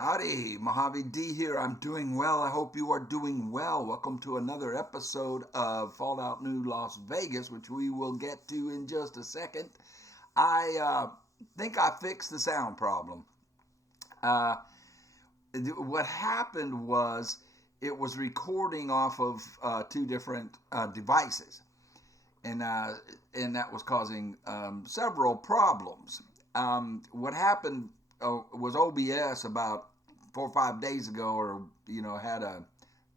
Howdy, Mojave D here. I'm doing well. I hope you are doing well. Welcome to another episode of Fallout New Las Vegas, which we will get to in just a second. I think I fixed the sound problem. Uh, what happened was it was recording off of two different devices, and that was causing several problems. What happened was OBS about 4 or 5 days ago, or had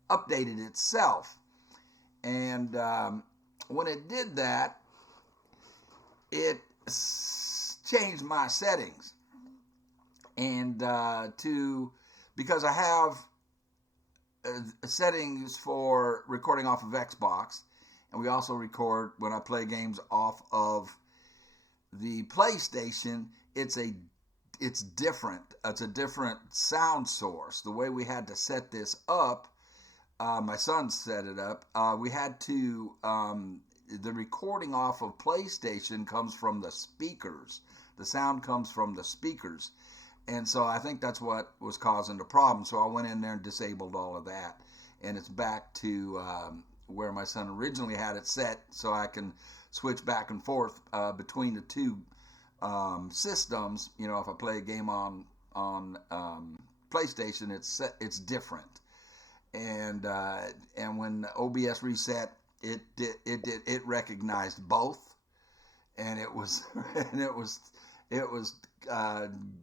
updated itself, and when it did that, it changed my settings, and to because I have settings for recording off of Xbox, and we also record when I play games off of the PlayStation. It's different. It's a different sound source. The way we had to set this up, my son set it up. We had to the recording off of PlayStation comes from the speakers. The sound comes from the speakers, and so I think that's what was causing the problem. So I went in there and disabled all of that, and it's back to where my son originally had it set, so I can switch back and forth between the two systems. If I play a game on PlayStation, it's different, and when OBS reset, it recognized both, and it was it was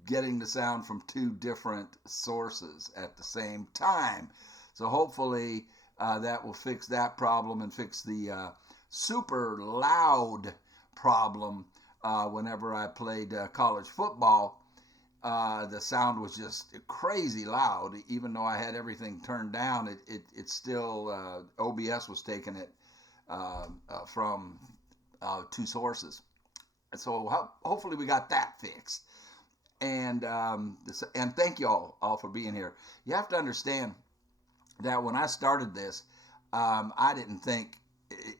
getting the sound from two different sources at the same time. So hopefully that will fix that problem and fix the super loud problem. Whenever I played college football, the sound was just crazy loud. Even though I had everything turned down, it still OBS was taking it from two sources. So hopefully we got that fixed. And thank you all for being here. You have to understand that when I started this, I didn't think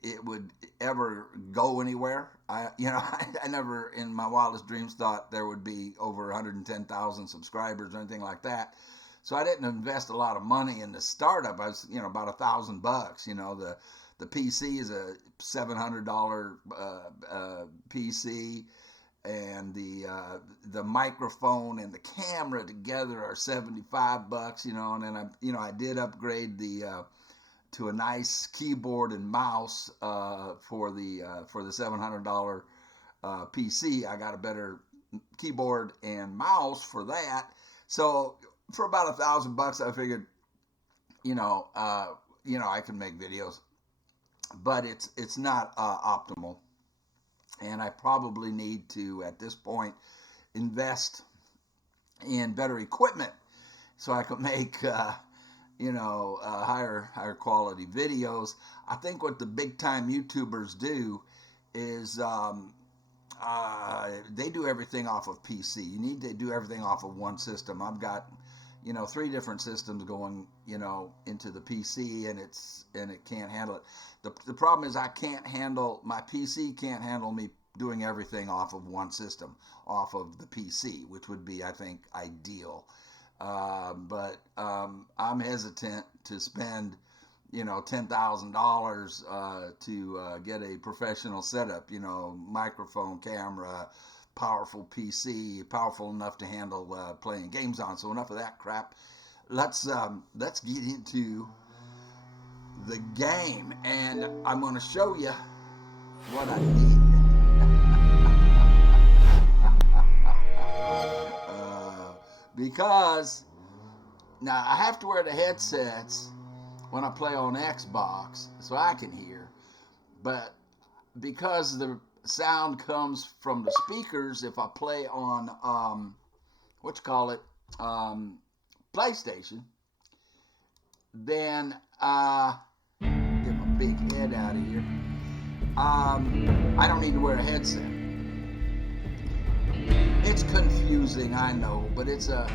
it would ever go anywhere. I never in my wildest dreams thought there would be over 110,000 subscribers or anything like that. So I didn't invest a lot of money in the startup. I was, about $1,000. The PC is a $700 PC, and the microphone and the camera together are $75. And then I did upgrade to a nice keyboard and mouse for the $700 PC. I got a better keyboard and mouse for that. So for about $1,000, I figured, I can make videos, but it's not optimal, and I probably need to at this point invest in better equipment so I can make higher quality videos. I think what the big time YouTubers do is they do everything off of PC. You need to do everything off of one system. I've got 3 different systems going into the PC, and it can't handle it. The problem is my PC can't handle me doing everything off of one system, off of the PC, which would be, I think, ideal. But I'm hesitant to spend, $10,000 to get a professional setup. Microphone, camera, powerful PC, powerful enough to handle playing games on. So enough of that crap. Let's get into the game, and I'm going to show you what I need. Because now I have to wear the headsets when I play on Xbox so I can hear, but because the sound comes from the speakers, if I play on PlayStation, then get my big head out of here. I don't need to wear a headset. It's confusing, I know, but it's an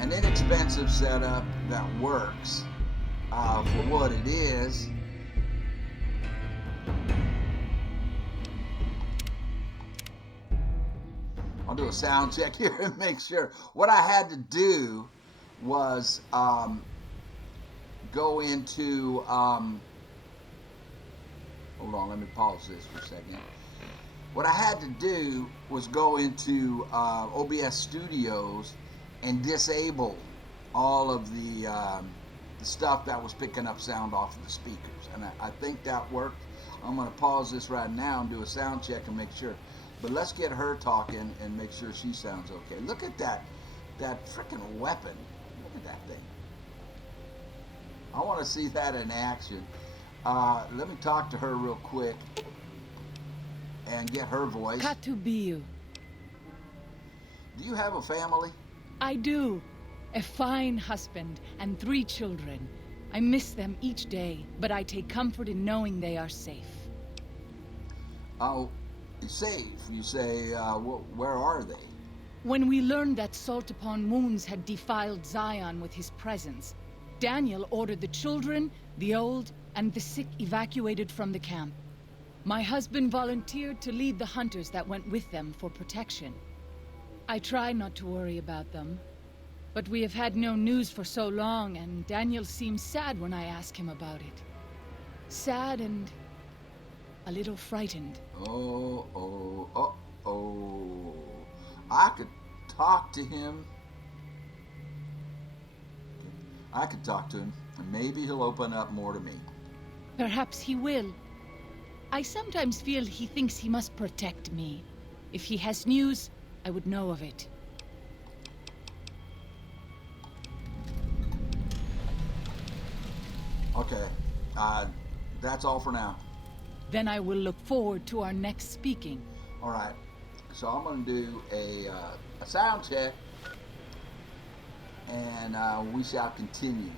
inexpensive setup that works for what it is. I'll do a sound check here and make sure. What I had to do was go into, hold on, let me pause this for a second. What I had to do was go into OBS Studios and disable all of the stuff that was picking up sound off of the speakers. And I think that worked. I'm going to pause this right now and do a sound check and make sure. But let's get her talking and make sure she sounds okay. Look at that freaking weapon. Look at that thing. I want to see that in action. Let me talk to her real quick and get her voice. Katubiu. Do you have a family? I do. A fine husband and 3 children. I miss them each day, but I take comfort in knowing they are safe. Oh, safe. You say, where are they? When we learned that Salt Upon Moons had defiled Zion with his presence, Daniel ordered the children, the old, and the sick evacuated from the camp. My husband volunteered to lead the hunters that went with them for protection. I try not to worry about them, but we have had no news for so long, and Daniel seems sad when I ask him about it. Sad and a little frightened. Oh. I could talk to him. I could talk to him, and maybe he'll open up more to me. Perhaps he will. I sometimes feel he thinks he must protect me. If he has news, I would know of it. Okay, that's all for now. Then I will look forward to our next speaking. All right, so I'm going to do a sound check, and we shall continue.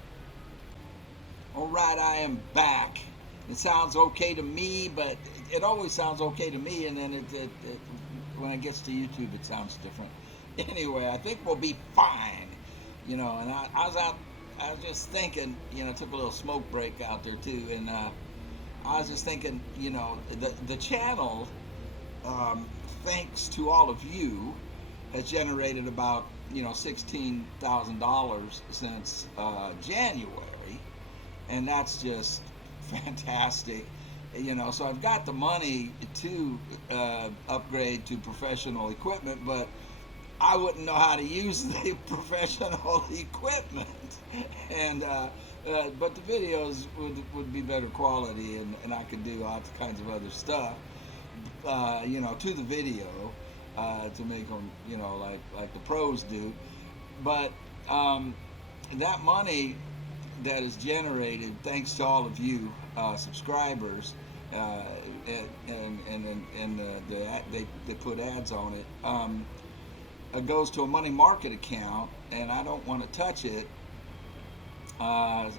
All right, I am back. It sounds okay to me, but it always sounds okay to me, and then when it gets to YouTube, it sounds different. Anyway, I think we'll be fine. You know, and I was just thinking, you know, took a little smoke break out there too, and I was just thinking, you know, the channel, thanks to all of you, has generated about, you know, $16,000 since January, and that's just fantastic. You know, so I've got the money to upgrade to professional equipment, but I wouldn't know how to use the professional equipment, and but the videos would be better quality, and I could do all kinds of other stuff, you know, to the video, to make them, you know, like the pros do. But that money that is generated thanks to all of you subscribers, and they put ads on it. Goes to a money market account, and I don't want to touch it.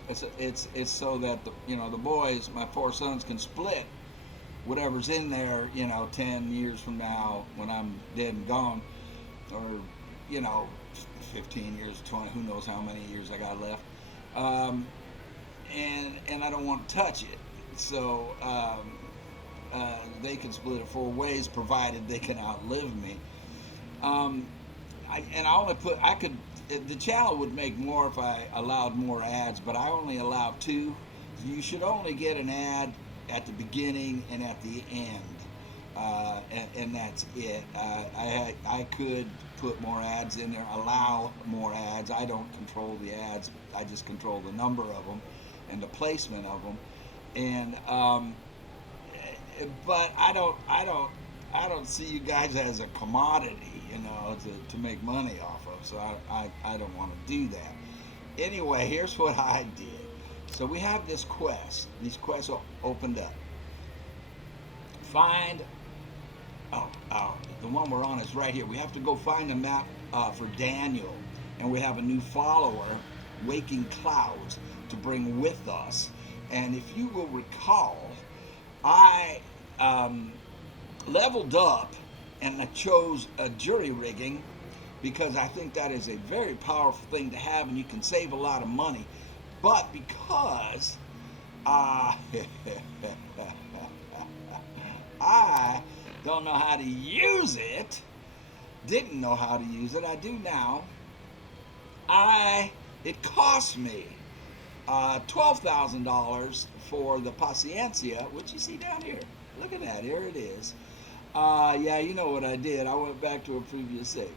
It's so that the boys, my 4 sons, can split whatever's in there, you know, 10 years from now when I'm dead and gone, or, you know, 15 years, 20, who knows how many years I got left. And I don't want to touch it. So they can split it 4 ways, provided they can outlive me. The channel would make more if I allowed more ads, but I only allow 2. You should only get an ad at the beginning and at the end, and that's it. I could put more ads in there, allow more ads. I don't control the ads. I just control the number of them and the placement of them. And but I don't see you guys as a commodity, you know, to make money off of. So I don't want to do that. Anyway, here's what I did. So we have this quest. These quests are opened up. Find. The one we're on is right here. We have to go find a map for Daniel, and we have a new follower, Waking Clouds, to bring with us. And if you will recall, I leveled up and I chose a jury rigging because I think that is a very powerful thing to have, and you can save a lot of money. But because I don't know how to use it, didn't know how to use it, I do now, I It cost me $12,000 for the Paciencia, which you see down here. Look at that. Here it is. Yeah, you know what I did. I went back to a previous save.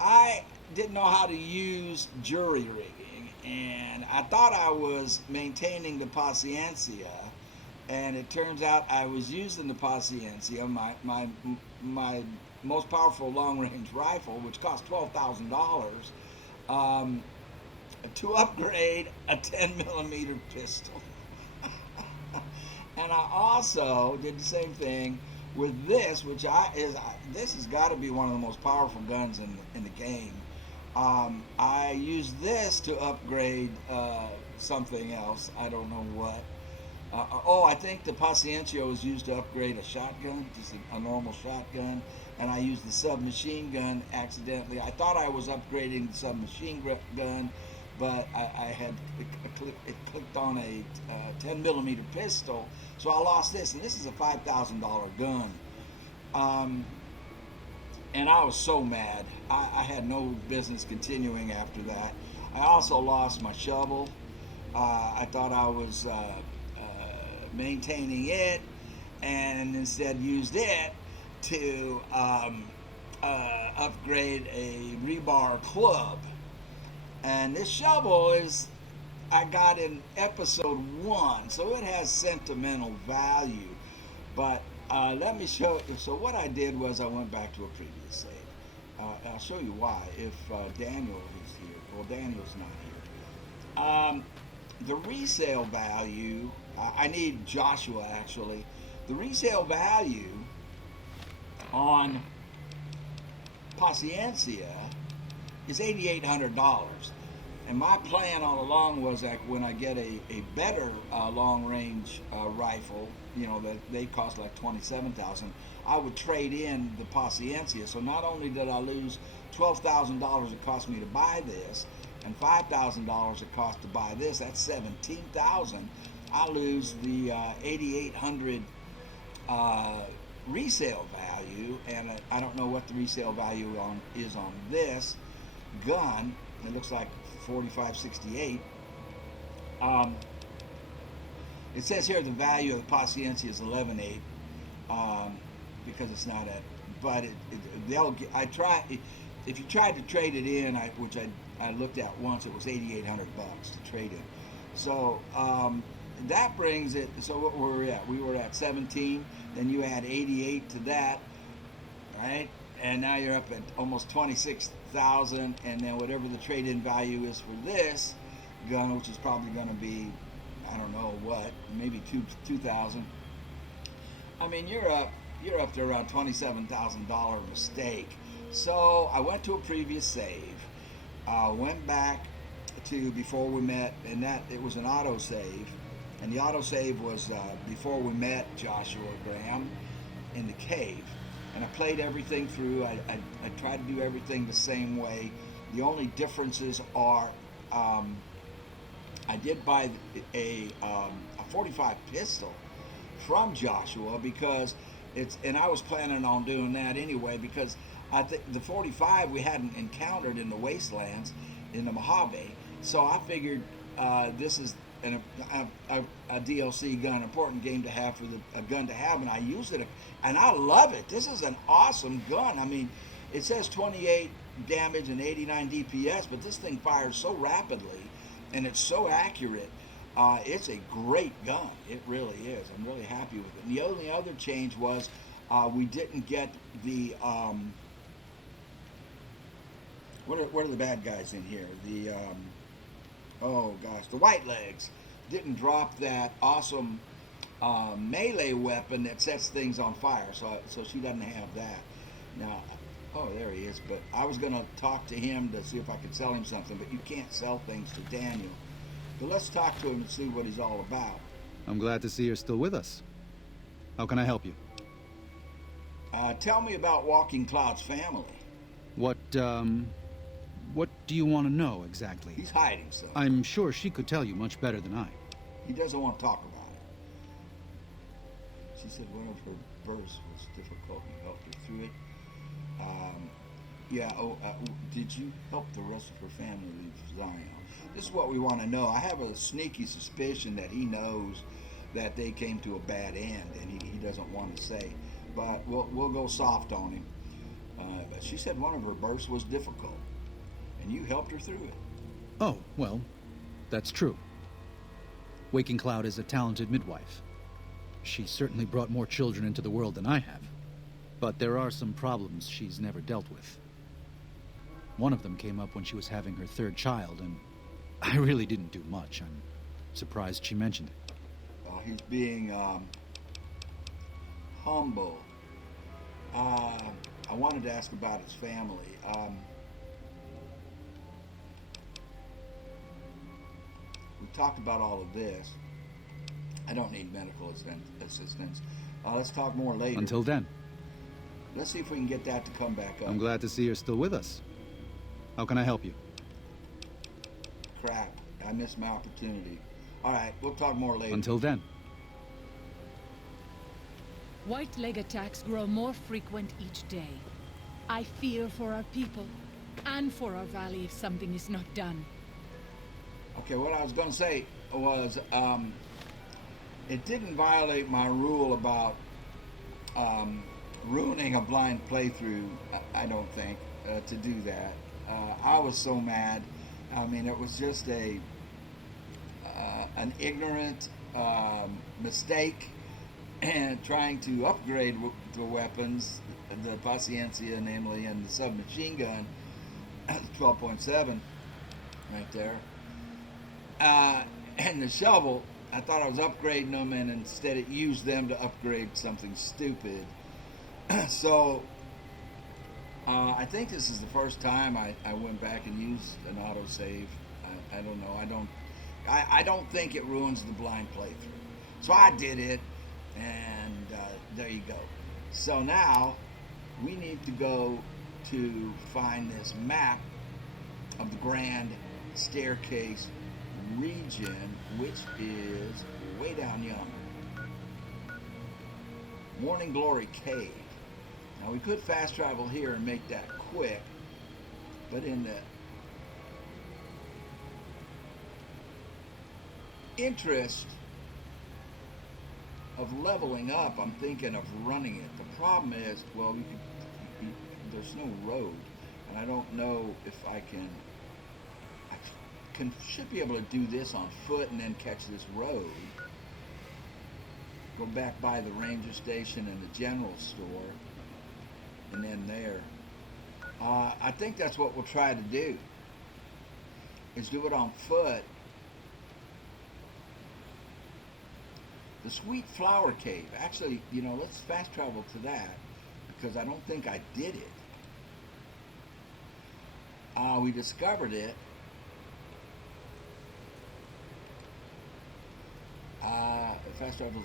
I didn't know how to use jury rigging, and I thought I was maintaining the Paciencia, and it turns out I was using the Paciencia, my most powerful long range rifle, which cost $12,000, to upgrade a 10 millimeter pistol. And I also did the same thing with this, this has got to be one of the most powerful guns in the game. I used this to upgrade something else. I don't know what. I think the Paciencia was used to upgrade a shotgun, just a normal shotgun, and I used the submachine gun accidentally. I thought I was upgrading the submachine gun, but it clicked on a 10 millimeter pistol, so I lost this, and this is a $5,000 gun. And I was so mad. I had no business continuing after that. I also lost my shovel. I thought I was maintaining it, and instead used it to upgrade a rebar club. And this shovel I got in episode 1, so it has sentimental value. But let me show you. So what I did was I went back to a previous save. I'll show you why if Daniel is here. Well, Daniel's not here. The resale value, I need Joshua actually. The resale value on Paciencia is $8,800. And my plan all along was that when I get a better long-range rifle, that they cost like $27,000, I would trade in the Paciencia. So not only did I lose $12,000 it cost me to buy this, and $5,000 it cost to buy this, that's $17,000. I lose the $8,800 resale value, and I don't know what the resale value is on this gun. It looks like $45.68. It says here the value of the Paciencia is $11,800 because it's not at. But if you tried to trade it in, which I looked at once, it was $8,800 to trade in. So that brings it. So what were we at? We were at 17. Then you add 88 to that, right? And now you're up at almost 26,000, and then whatever the trade-in value is for this gun, which is probably going to be, I don't know what, maybe 2,000. I mean, you're up to around $27,000 mistake. So I went to a previous save, went back to before we met, and that it was an auto save, and the auto save was before we met Joshua Graham in the cave. And I played everything through. I tried to do everything the same way. The only differences are I did buy a 45 pistol from Joshua because and I was planning on doing that anyway because I think the 45 we hadn't encountered in the wastelands in the Mojave. So I figured this is a DLC gun, important game to have a gun to have, and I used it, and I love it. This is an awesome gun. I mean, it says 28 damage and 89 DPS, but this thing fires so rapidly, and it's so accurate. It's a great gun. It really is. I'm really happy with it. And the only other change was we didn't get the what are the bad guys in here? The the white legs didn't drop that awesome melee weapon that sets things on fire, so she doesn't have that. Now, there he is, but I was going to talk to him to see if I could sell him something, but you can't sell things to Daniel. But let's talk to him and see what he's all about. I'm glad to see you're still with us. How can I help you? Tell me about Walking Cloud's family. What do you want to know exactly? He's hiding something. I'm sure she could tell you much better than I. He doesn't want to talk about it. She said one of her births was difficult. You helped her through it. Did you help the rest of her family leave Zion? This is what we want to know. I have a sneaky suspicion that he knows that they came to a bad end, and he doesn't want to say. But we'll go soft on him. But she said one of her births was difficult, and you helped her through it. Oh, well, that's true. Waking Cloud is a talented midwife. She certainly brought more children into the world than I have. But there are some problems she's never dealt with. One of them came up when she was having her third child, and I really didn't do much. I'm surprised she mentioned it. He's being humble. I wanted to ask about his family. We talked about all of this. I don't need medical assistance. Let's talk more later. Until then. Let's see if we can get that to come back up. I'm glad to see you're still with us. How can I help you? Crap. I missed my opportunity. All right, we'll talk more later. Until then. White leg attacks grow more frequent each day. I fear for our people and for our valley if something is not done. Okay, what I was going to say was it didn't violate my rule about ruining a blind playthrough, I don't think, to do that. I was so mad. I mean, it was just an ignorant mistake, and trying to upgrade the weapons, the Paciencia, namely, and the submachine gun, 12.7, right there. And the shovel, I thought I was upgrading them, and instead it used them to upgrade something stupid. So I think this is the first time I went back and used an autosave. I don't know. I don't think it ruins the blind playthrough. So I did it, and there you go. So now we need to go to find this map of the Grand Staircase region, which is way down yonder. Morning Glory Cave. Now we could fast travel here and make that quick, but in the interest of leveling up, I'm thinking of running it. The problem is, well, there's no road, and I don't know if I should be able to do this on foot and then catch this road. Go back by the ranger station and the general store, and then there. I think that's what we'll try to do, is do it on foot. The Sweet Flower Cave. Actually, let's fast travel to that, because I don't think I did it. We discovered it. Fast travel,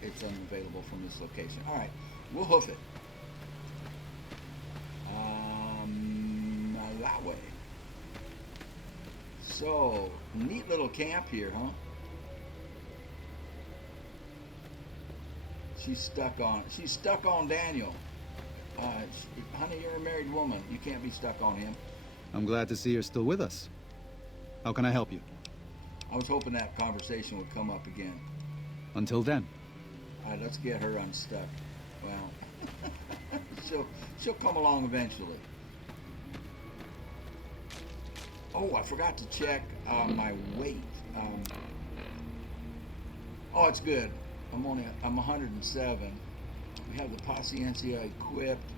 it's unavailable from this location. All right, we'll hoof it. That way. So, neat little camp here, huh? She's stuck on Daniel. Honey, you're a married woman. You can't be stuck on him. I'm glad to see you're still with us. How can I help you? I was hoping that conversation would come up again. Until then. All right, let's get her unstuck. Well, she'll come along eventually. Oh, I forgot to check my weight. Oh, it's good. I'm 107. We have the Paciencia equipped.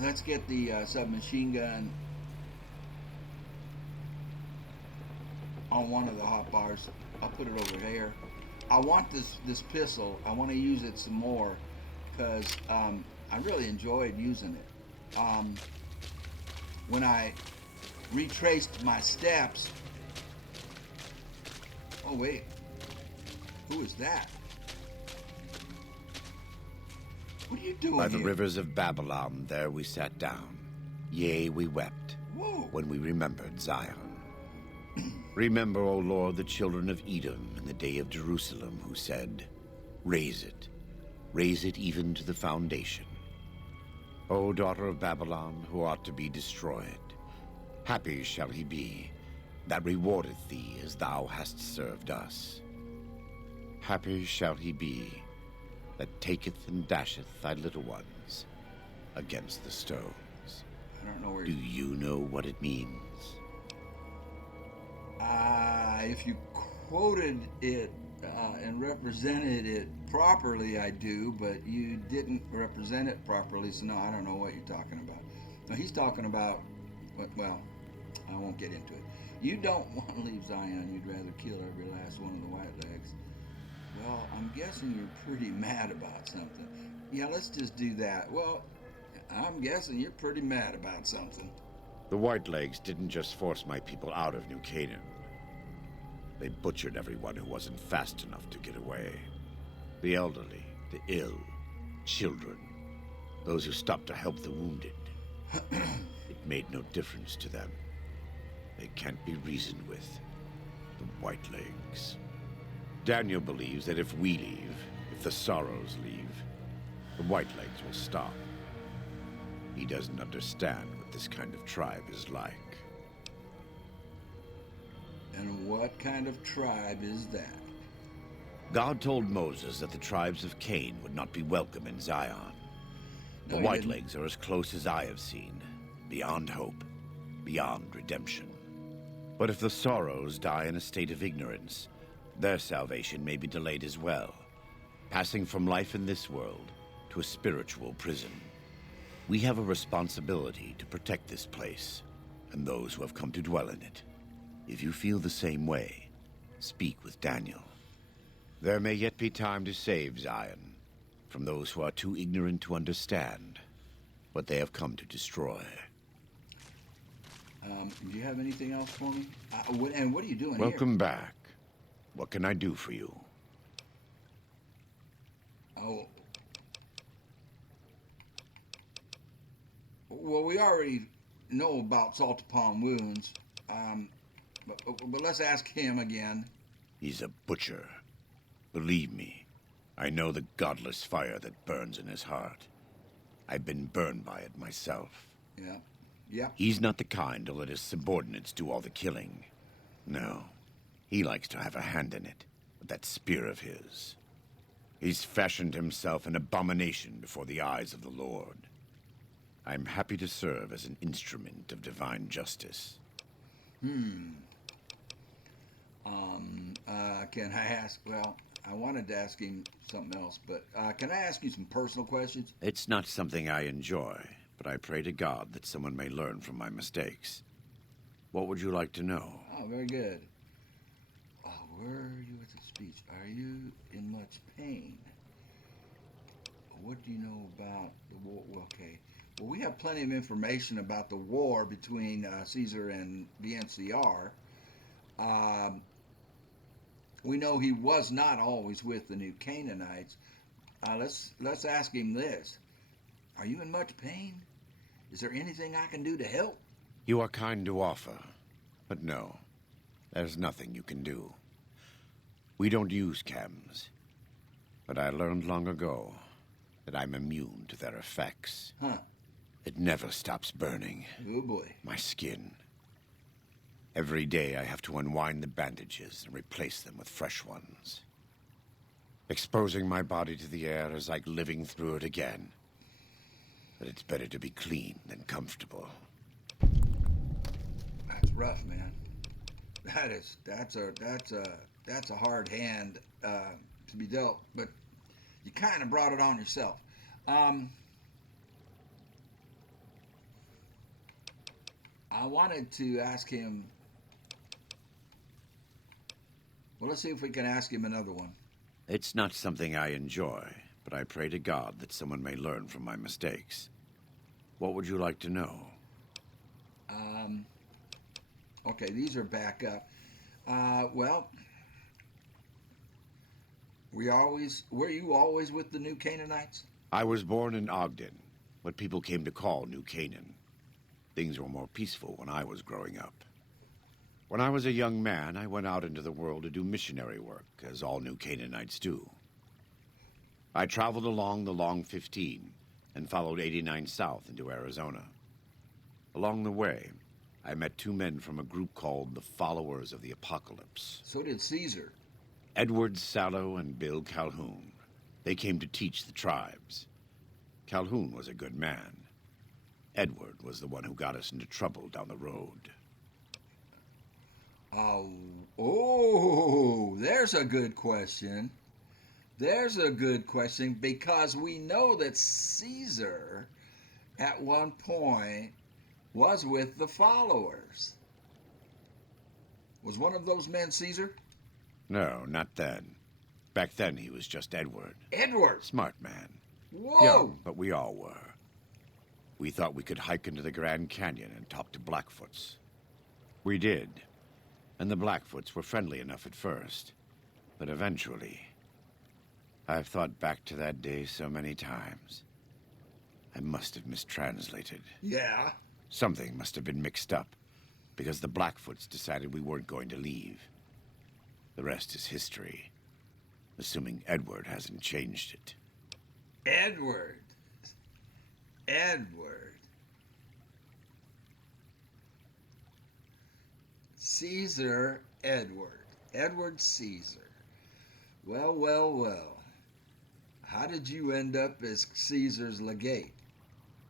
Let's get the submachine gun on one of the hot bars. I'll put it over here. I want this pistol. I want to use it some more, because I really enjoyed using it. When I retraced my steps. Oh wait, who is that? What are you doing By the here? rivers of Babylon, there we sat down. Yea, we wept. Whoa. When we remembered Zion. Remember, O Lord, the children of Edom in the day of Jerusalem, who said, raise it even to the foundation. O daughter of Babylon, who ought to be destroyed, happy shall he be that rewardeth thee as thou hast served us. Happy shall he be that taketh and dasheth thy little ones against the stones. I don't know where. Do you know what it means? If you quoted it and represented it properly, I do, but you didn't represent it properly, so no, I don't know what you're talking about. No, he's talking about, well, I won't get into it. You don't want to leave Zion, you'd rather kill every last one of the Whitelegs. Well, I'm guessing you're pretty mad about something. Yeah, let's just do that. Well, I'm guessing you're pretty mad about something. The Whitelegs didn't just force my people out of New Canaan. They butchered everyone who wasn't fast enough to get away. The elderly, the ill, children, those who stopped to help the wounded. It made no difference to them. They can't be reasoned with. The Whitelegs. Daniel believes that if we leave, if the Sorrows leave, the Whitelegs will stop. He doesn't understand what this kind of tribe is like. And what kind of tribe is that? God told Moses that the tribes of Cain would not be welcome in Zion. The No, he Whitelegs are as close as I have seen, beyond hope, beyond redemption. But if the Sorrows die in a state of ignorance, their salvation may be delayed as well, passing from life in this world to a spiritual prison. We have a responsibility to protect this place and those who have come to dwell in it. If you feel the same way, speak with Daniel. There may yet be time to save Zion from those who are too ignorant to understand what they have come to destroy. Do you have anything else for me? And what are you doing here? Welcome back. What can I do for you? Oh. Well, we already know about salt upon wounds. But let's ask him again. He's a butcher. Believe me, I know the godless fire that burns in his heart. I've been burned by it myself. Yeah. Yeah. He's not the kind to let his subordinates do all the killing. No. He likes to have a hand in it, with that spear of his. He's fashioned himself an abomination before the eyes of the Lord. I'm happy to serve as an instrument of divine justice. Can I ask, well, I wanted to ask him something else, but can I ask you some personal questions? It's not something I enjoy, but I pray to God that someone may learn from my mistakes. What would you like to know? Oh, very good. Where are you with the speech? Are you in much pain? What do you know about the war? Well, okay. Well, we have plenty of information about the war between Caesar and the NCR. We know he was not always with the New Canaanites. Let's ask him this. Are you in much pain? Is there anything I can do to help? You are kind to offer, but no, there's nothing you can do. We don't use chems, but I learned long ago that I'm immune to their effects. Huh. It never stops burning. Oh, boy. My skin. Every day I have to unwind the bandages and replace them with fresh ones. Exposing my body to the air is like living through it again. But it's better to be clean than comfortable. That's rough, man. That's a hard hand to be dealt, but you kind of brought it on yourself. I wanted to ask him. Well, let's see if we can ask him another one. It's not something I enjoy, but I pray to God that someone may learn from my mistakes. What would you like to know? Okay, these are back up. Well, were you always with the New Canaanites? I was born in Ogden, what people came to call New Canaan. Things were more peaceful when I was growing up. When I was a young man, I went out into the world to do missionary work, as all New Canaanites do. I traveled along the Long 15 and followed 89 south into Arizona. Along the way, I met two men from a group called the Followers of the Apocalypse. So did Caesar. Edward Sallow and Bill Calhoun. They came to teach the tribes. Calhoun was a good man. Edward was the one who got us into trouble down the road. There's a good question. There's a good question, because we know that Caesar at one point was with the followers. Was one of those men Caesar? No, not then. Back then he was just Edward. Edward! Smart man. Whoa! Young, but we all were. We thought we could hike into the Grand Canyon and talk to Blackfoots. We did. And the Blackfoots were friendly enough at first. But eventually, I've thought back to that day so many times. I must have mistranslated. Yeah? Something must have been mixed up, because the Blackfoots decided we weren't going to leave. The rest is history, assuming Edward hasn't changed it. Edward. Caesar, Edward. Edward Caesar. Well. How did you end up as Caesar's legate?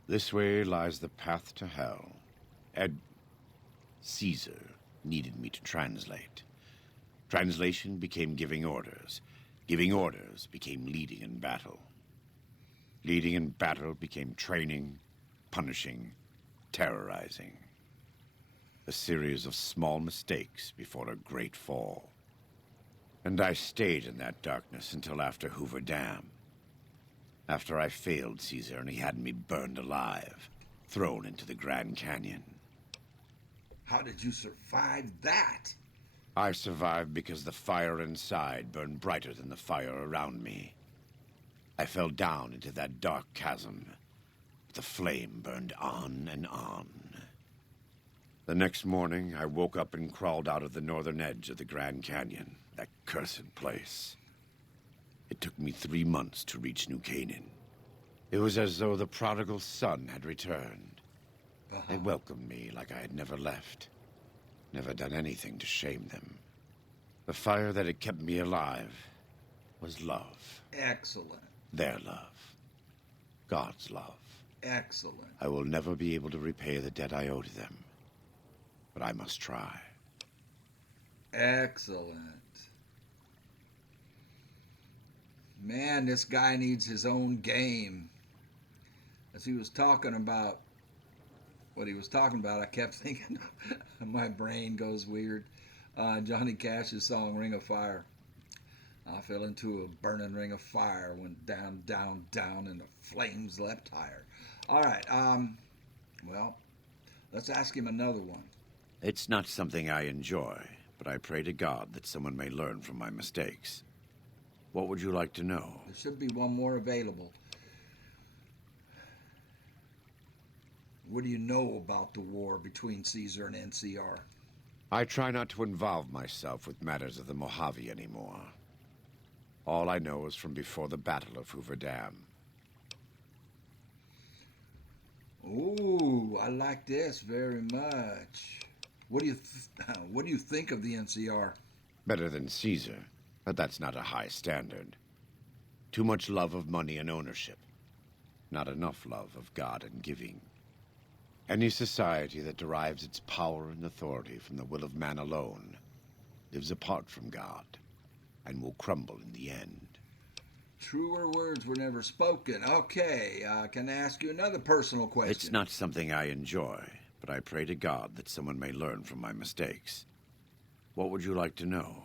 This way lies the path to hell. Caesar needed me to translate. Translation became giving orders. Giving orders became leading in battle. Leading in battle became training, punishing, terrorizing. A series of small mistakes before a great fall. And I stayed in that darkness until after Hoover Dam. After I failed Caesar and he had me burned alive, thrown into the Grand Canyon. How did you survive that? I survived because the fire inside burned brighter than the fire around me. I fell down into that dark chasm. The flame burned on and on. The next morning, I woke up and crawled out of the northern edge of the Grand Canyon, that cursed place. It took me 3 months to reach New Canaan. It was as though the prodigal son had returned. They welcomed me like I had never left. Never done anything to shame them. The fire that had kept me alive was love. Excellent. Their love. God's love. Excellent. I will never be able to repay the debt I owe to them. But I must try. Excellent. Man, this guy needs his own game. As he was talking about what he was talking about, I kept thinking, my brain goes weird. Johnny Cash's song, Ring of Fire. I fell into a burning ring of fire, went down, down, down, and the flames leapt higher. All right, well, let's ask him another one. It's not something I enjoy, but I pray to God that someone may learn from my mistakes. What would you like to know? There should be one more available. What do you know about the war between Caesar and NCR? I try not to involve myself with matters of the Mojave anymore. All I know is from before the Battle of Hoover Dam. Ooh, I like this very much. What do you think of the NCR? Better than Caesar, but that's not a high standard. Too much love of money and ownership. Not enough love of God and giving. Any society that derives its power and authority from the will of man alone lives apart from God and will crumble in the end. Truer words were never spoken. Okay, can I ask you another personal question? It's not something I enjoy, but I pray to God that someone may learn from my mistakes. What would you like to know?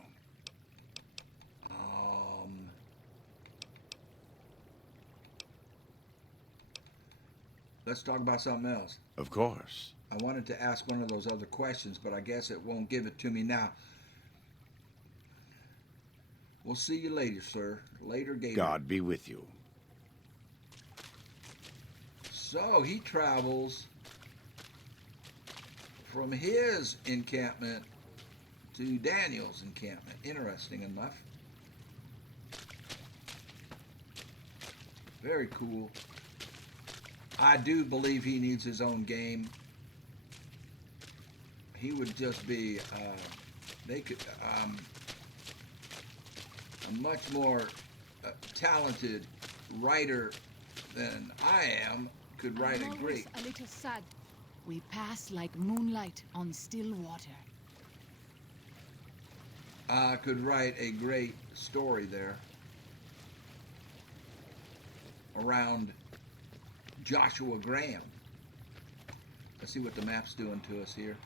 Let's talk about something else. Of course. I wanted to ask one of those other questions, but I guess it won't give it to me now. We'll see you later, sir. Later, Gator. God be with you. So he travels from his encampment to Daniel's encampment. Interesting enough. Very cool. I do believe he needs his own game. He would just be, they could, a much more talented writer than I am could write I'm a great. always a little sad. We pass like moonlight on still water. Could write a great story there around Joshua Graham. Let's see what the map's doing to us here.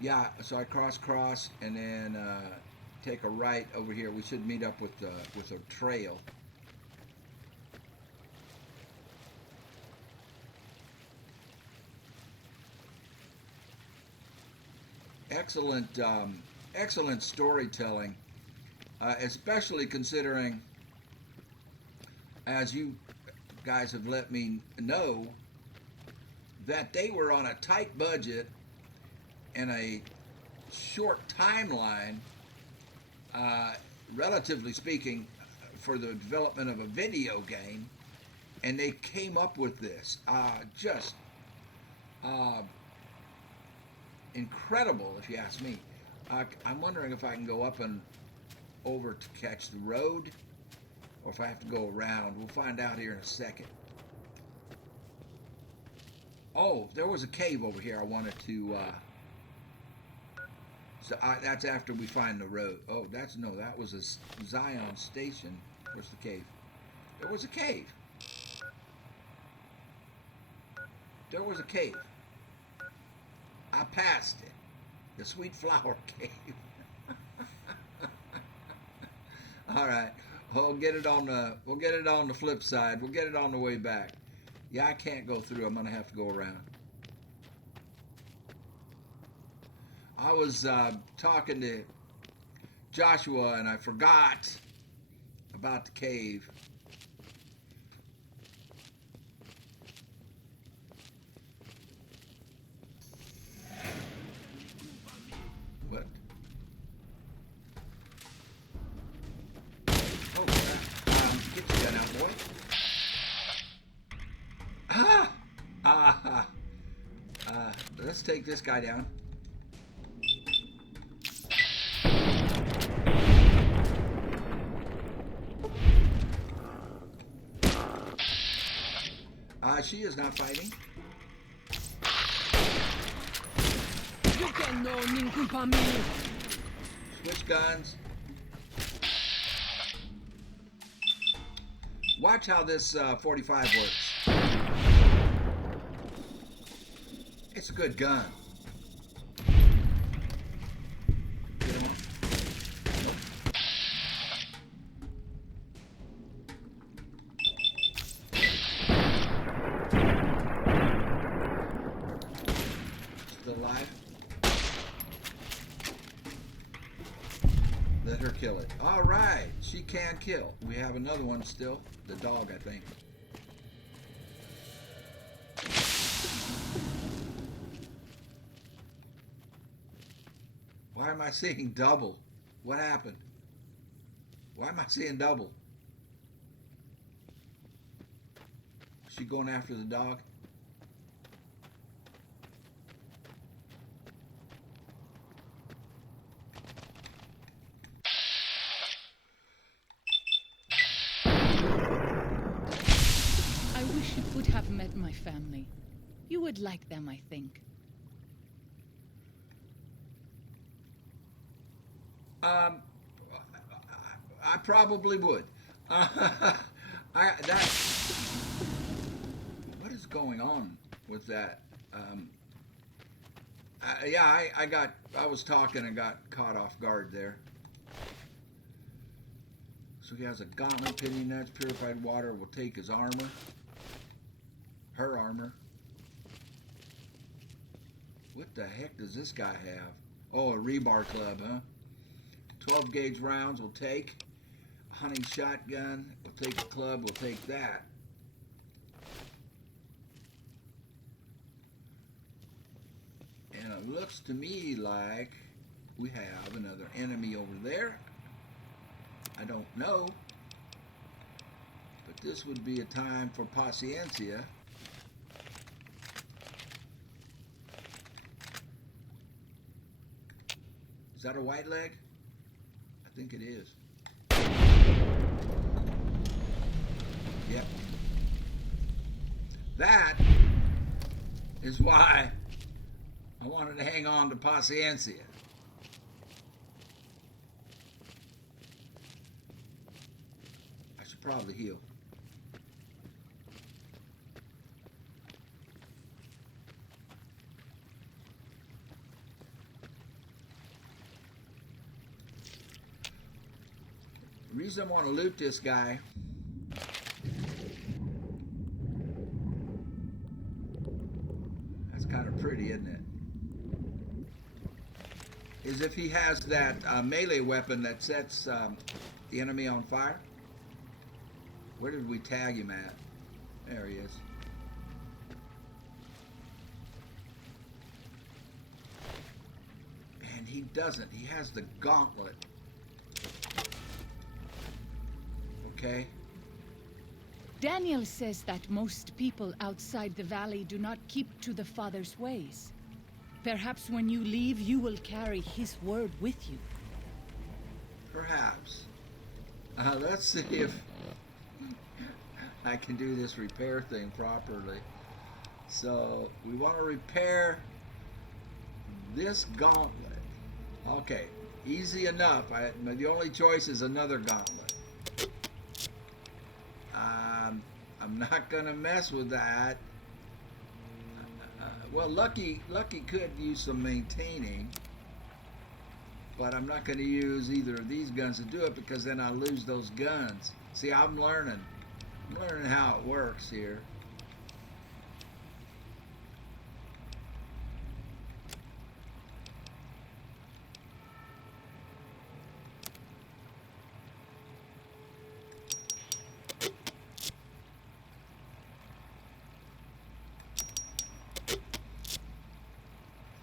Yeah, so I cross, and then take a right over here. We should meet up with a trail. Excellent, excellent storytelling, especially considering, as you guys have let me know, that they were on a tight budget and a short timeline, relatively speaking, for the development of a video game, and they came up with this. Just incredible, if you ask me. I'm wondering if I can go up and over to catch the road, or if I have to go around. We'll find out here in a second. Oh, there was a cave over here I wanted to... that's after we find the road. Oh, that was a Zion station. Where's the cave? There was a cave. There was a cave. I passed it. The Sweet Flower Cave. All right. We'll get it on the flip side. We'll get it on the way back. Yeah, I can't go through. I'm gonna have to go around. I was talking to Joshua and I forgot about the cave. What? Oh, crap. Get your gun out, boy. Let's take this guy down. She is not fighting. Switch guns. Watch how this 45 works. It's a good gun. Get him on. Nope. Still alive. Let her kill it. All right, she can kill. We have another one still. The dog, I think. Why am I seeing double? What happened? Why am I seeing double? Is she going after the dog? I wish you could have met my family. You would like them, I think. I probably would. What is going on with that? Yeah, I was talking and got caught off guard there. So he has a gauntlet, pinion nuts, purified water will take his armor. Her armor. What the heck does this guy have? Oh, a rebar club, huh? 12 gauge rounds will take. A hunting shotgun will take a club, will take that. And it looks to me like we have another enemy over there. I don't know. But this would be a time for paciencia. Is that a white leg? I think it is. Yep. That is why I wanted to hang on to paciencia. I should probably heal. The reason I want to loot this guy kind of pretty, isn't it? Is if he has that melee weapon that sets the enemy on fire. Where did we tag him at? There he is. And he doesn't. He has the gauntlet. Okay. Daniel says that most people outside the valley do not keep to the Father's ways. Perhaps when you leave, you will carry his word with you. Perhaps. Let's see if I can do this repair thing properly. So, we want to repair this gauntlet. Okay, easy enough. The only choice is another gauntlet. I'm not gonna mess with that. Well, Lucky could use some maintaining, but I'm not gonna use either of these guns to do it because then I lose those guns. See, I'm learning how it works here.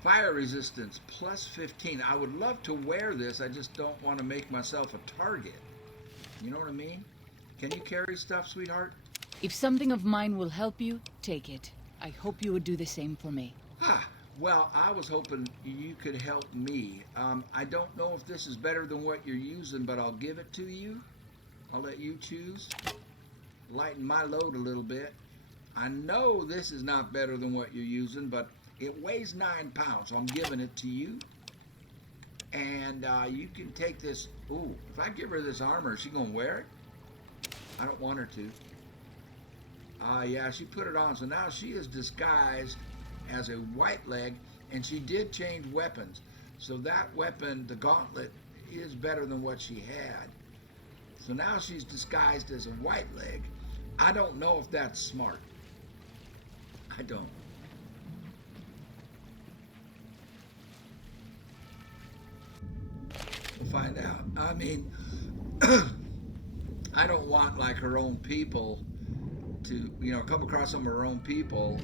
Fire resistance plus 15. I would love to wear this. I just don't want to make myself a target. You know what I mean? Can you carry stuff, sweetheart? If something of mine will help you, take it. I hope you would do the same for me. Well, I was hoping you could help me. I don't know if this is better than what you're using, but I'll give it to you. I'll let you choose. Lighten my load a little bit. I know this is not better than what you're using, but it weighs 9 pounds, so I'm giving it to you. And you can take this. Ooh, if I give her this armor, is she going to wear it? I don't want her to. Yeah, she put it on. So now she is disguised as a white leg, and she did change weapons. So that weapon, the gauntlet, is better than what she had. So now she's disguised as a white leg. I don't know if that's smart. I don't. We'll find out. I mean, I don't want like her own people to, come across some of her own people.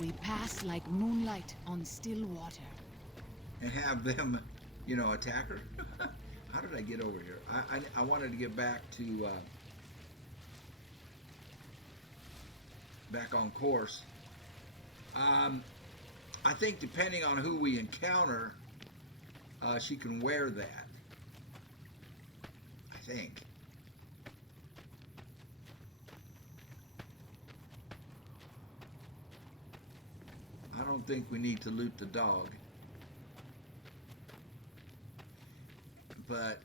We pass like moonlight on still water. And have them, attack her. How did I get over here? I wanted to get back to back on course. I think depending on who we encounter, she can wear that. I think. I don't think we need to loot the dog. But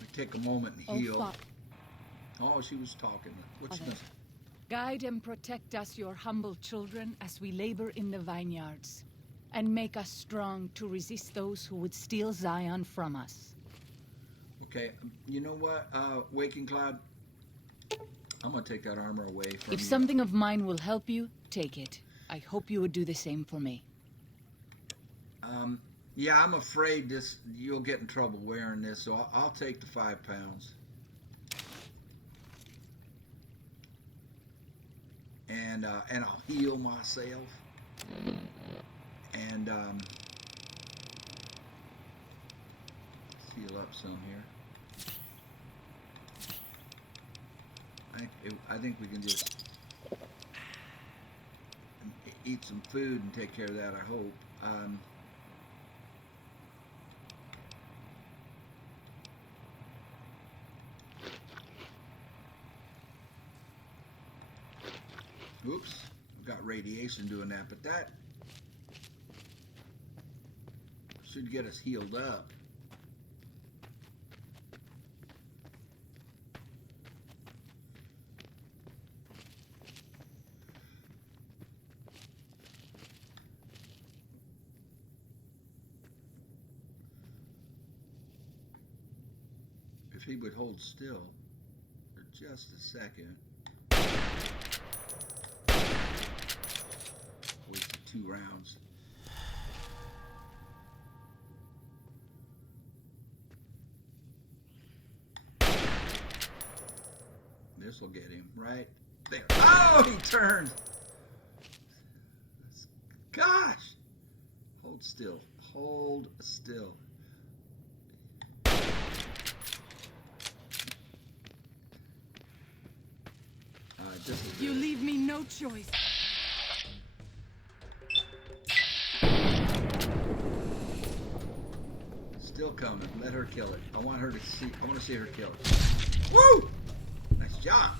we take a moment and heal. Oh, she was talking. What's this? Guide and protect us, your humble children, as we labor in the vineyards, and make us strong to resist those who would steal Zion from us. Okay, you know what, Waking Cloud? I'm gonna take that armor away from you. If something of mine will help you, take it. I hope you would do the same for me. Yeah, I'm afraid you'll get in trouble wearing this, so I'll take the 5 pounds. and I'll heal myself. And heal up some here. I think we can just eat some food and take care of that, I hope. Oops, I've got radiation doing that, but that should get us healed up. If he would hold still for just a second. Wasted 2 rounds. This will get him right there. Oh, he turned. Gosh. Hold still. Hold still. You leave me no choice. Still coming. Let her kill it. I want to see her kill it. Woo! Nice job.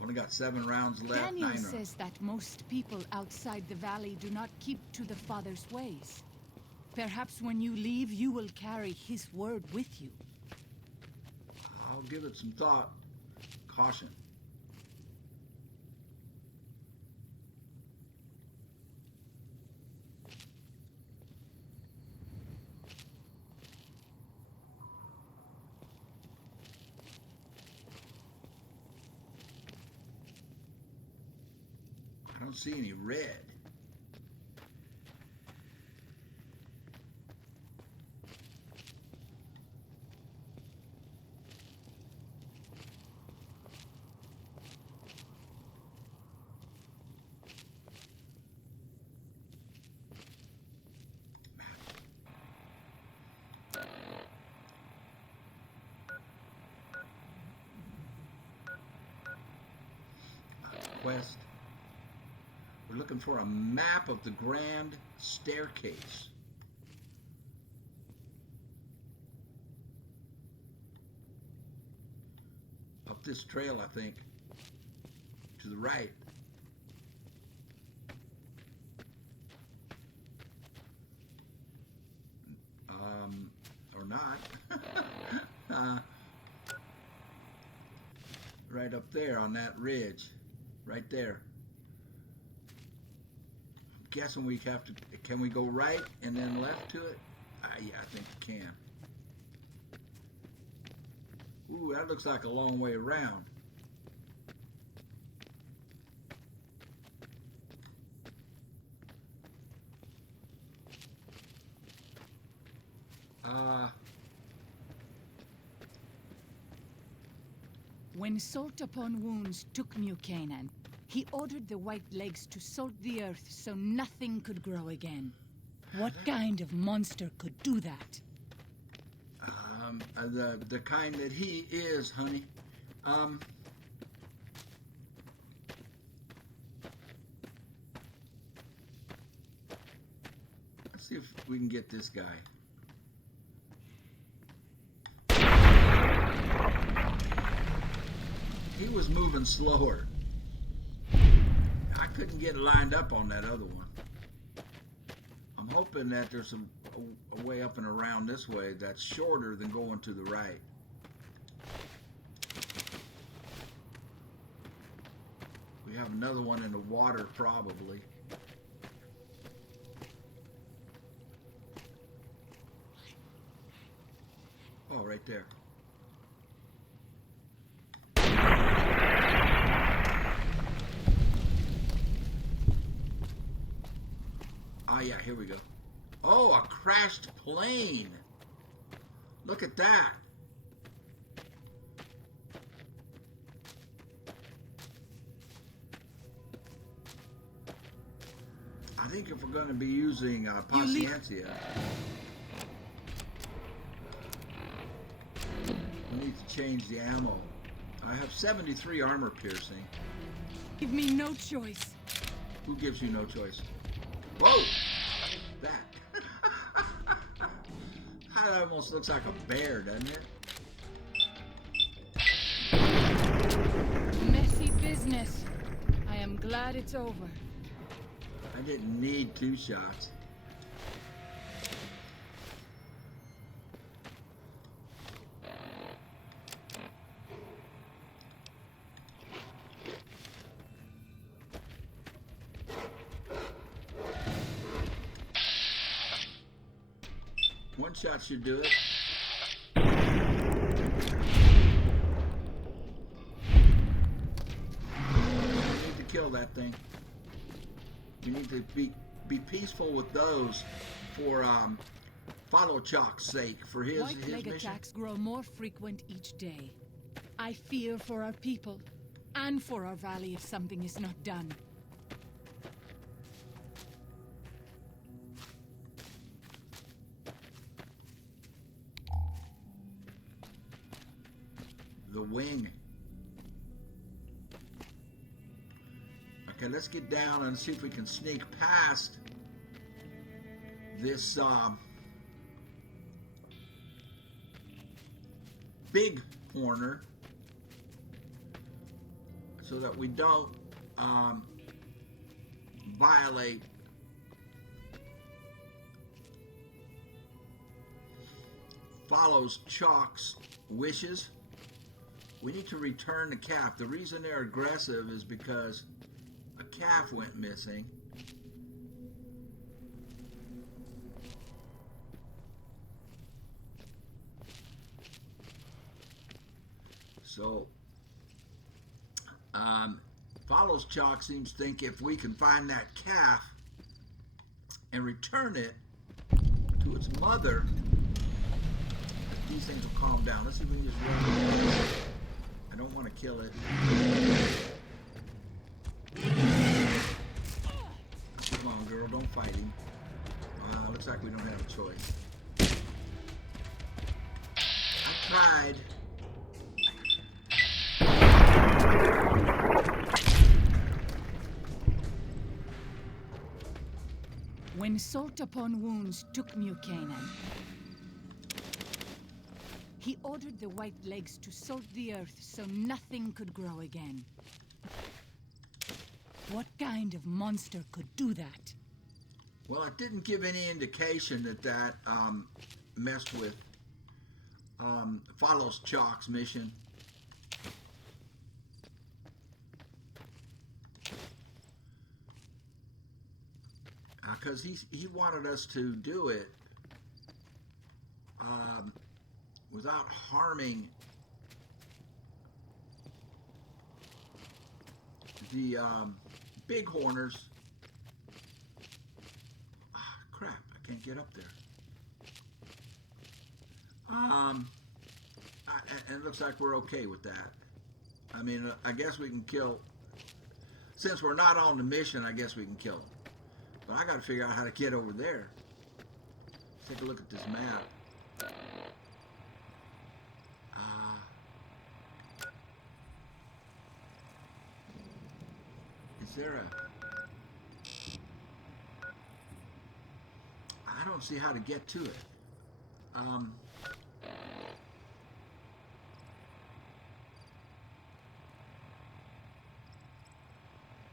Only got 7 rounds left. Daniel 9 says rounds. that most people outside the valley do not keep to the Father's ways. Perhaps when you leave, you will carry his word with you. I'll give it some thought. Caution. I don't see any red. Quest. We're looking for a map of the Grand Staircase. Up this trail, I think. To the right. Or not. Right up there on that ridge. Right there. I'm guessing we have to, can we go right and then left to it? Yeah, I think we can. Ooh, that looks like a long way around. When Salt Upon Wounds took New Canaan, he ordered the White Legs to salt the earth so nothing could grow again. What kind of monster could do that? The kind that he is, honey. Let's see if we can get this guy. He was moving slower. I couldn't get lined up on that other one. I'm hoping that there's a way up and around this way that's shorter than going to the right. We have another one in the water, probably. Oh, right there. Ah, yeah, here we go. Oh, a crashed plane. Look at that. I think if we're going to be using Paciencia, we need to change the ammo. I have 73 armor piercing. Give me no choice. Who gives you no choice? Whoa! That. That almost looks like a bear, doesn't it? Messy business. I am glad it's over. I didn't need 2 shots. One shot should do it. You need to kill that thing. You need to be peaceful with those for Follow Chalk's sake, for his White-leg mission. attacks grow more frequent each day. I fear for our people and for our valley if something is not done. The wing. Okay, let's get down and see if we can sneak past this big corner so that we don't violate Follows Chalk's wishes. We need to return the calf. The reason they're aggressive is because a calf went missing. So, Follows Chalk seems to think if we can find that calf and return it to its mother, these things will calm down. Let's see if we can just run. I don't want to kill it. Come on, girl, don't fight him. Looks like we don't have a choice. I tried. When Salt Upon Wounds took Mukanan, he ordered the White Legs to salt the earth so nothing could grow again. What kind of monster could do that? Well, it didn't give any indication that messed with Follows Chalk's mission. Because he wanted us to do it without harming the bighorners. Crap, I can't get up there. And it looks like we're okay with that. I mean, I guess we can kill, since we're not on the mission, I guess we can kill them. But I got to figure out how to get over there. Let's take a look at this map. Is there I don't see how to get to it.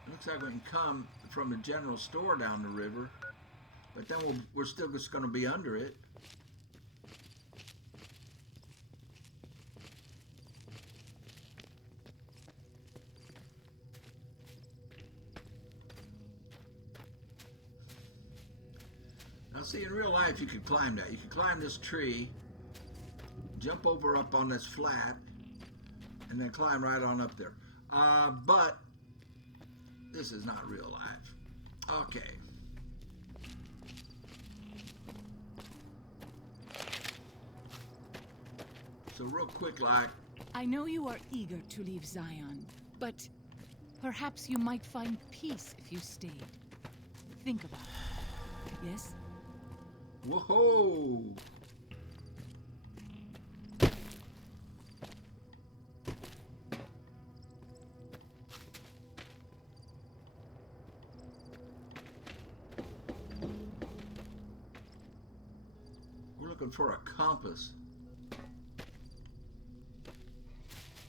Looks like we can come from the general store down the river, but then we're still just going to be under it. Now, see, in real life, you could climb that. You could climb this tree, jump over up on this flat, and then climb right on up there. But this is not real life. Okay. So real quick, like, I know you are eager to leave Zion, but perhaps you might find peace if you stayed. Think about it. Yes? whoa! We're looking for a compass.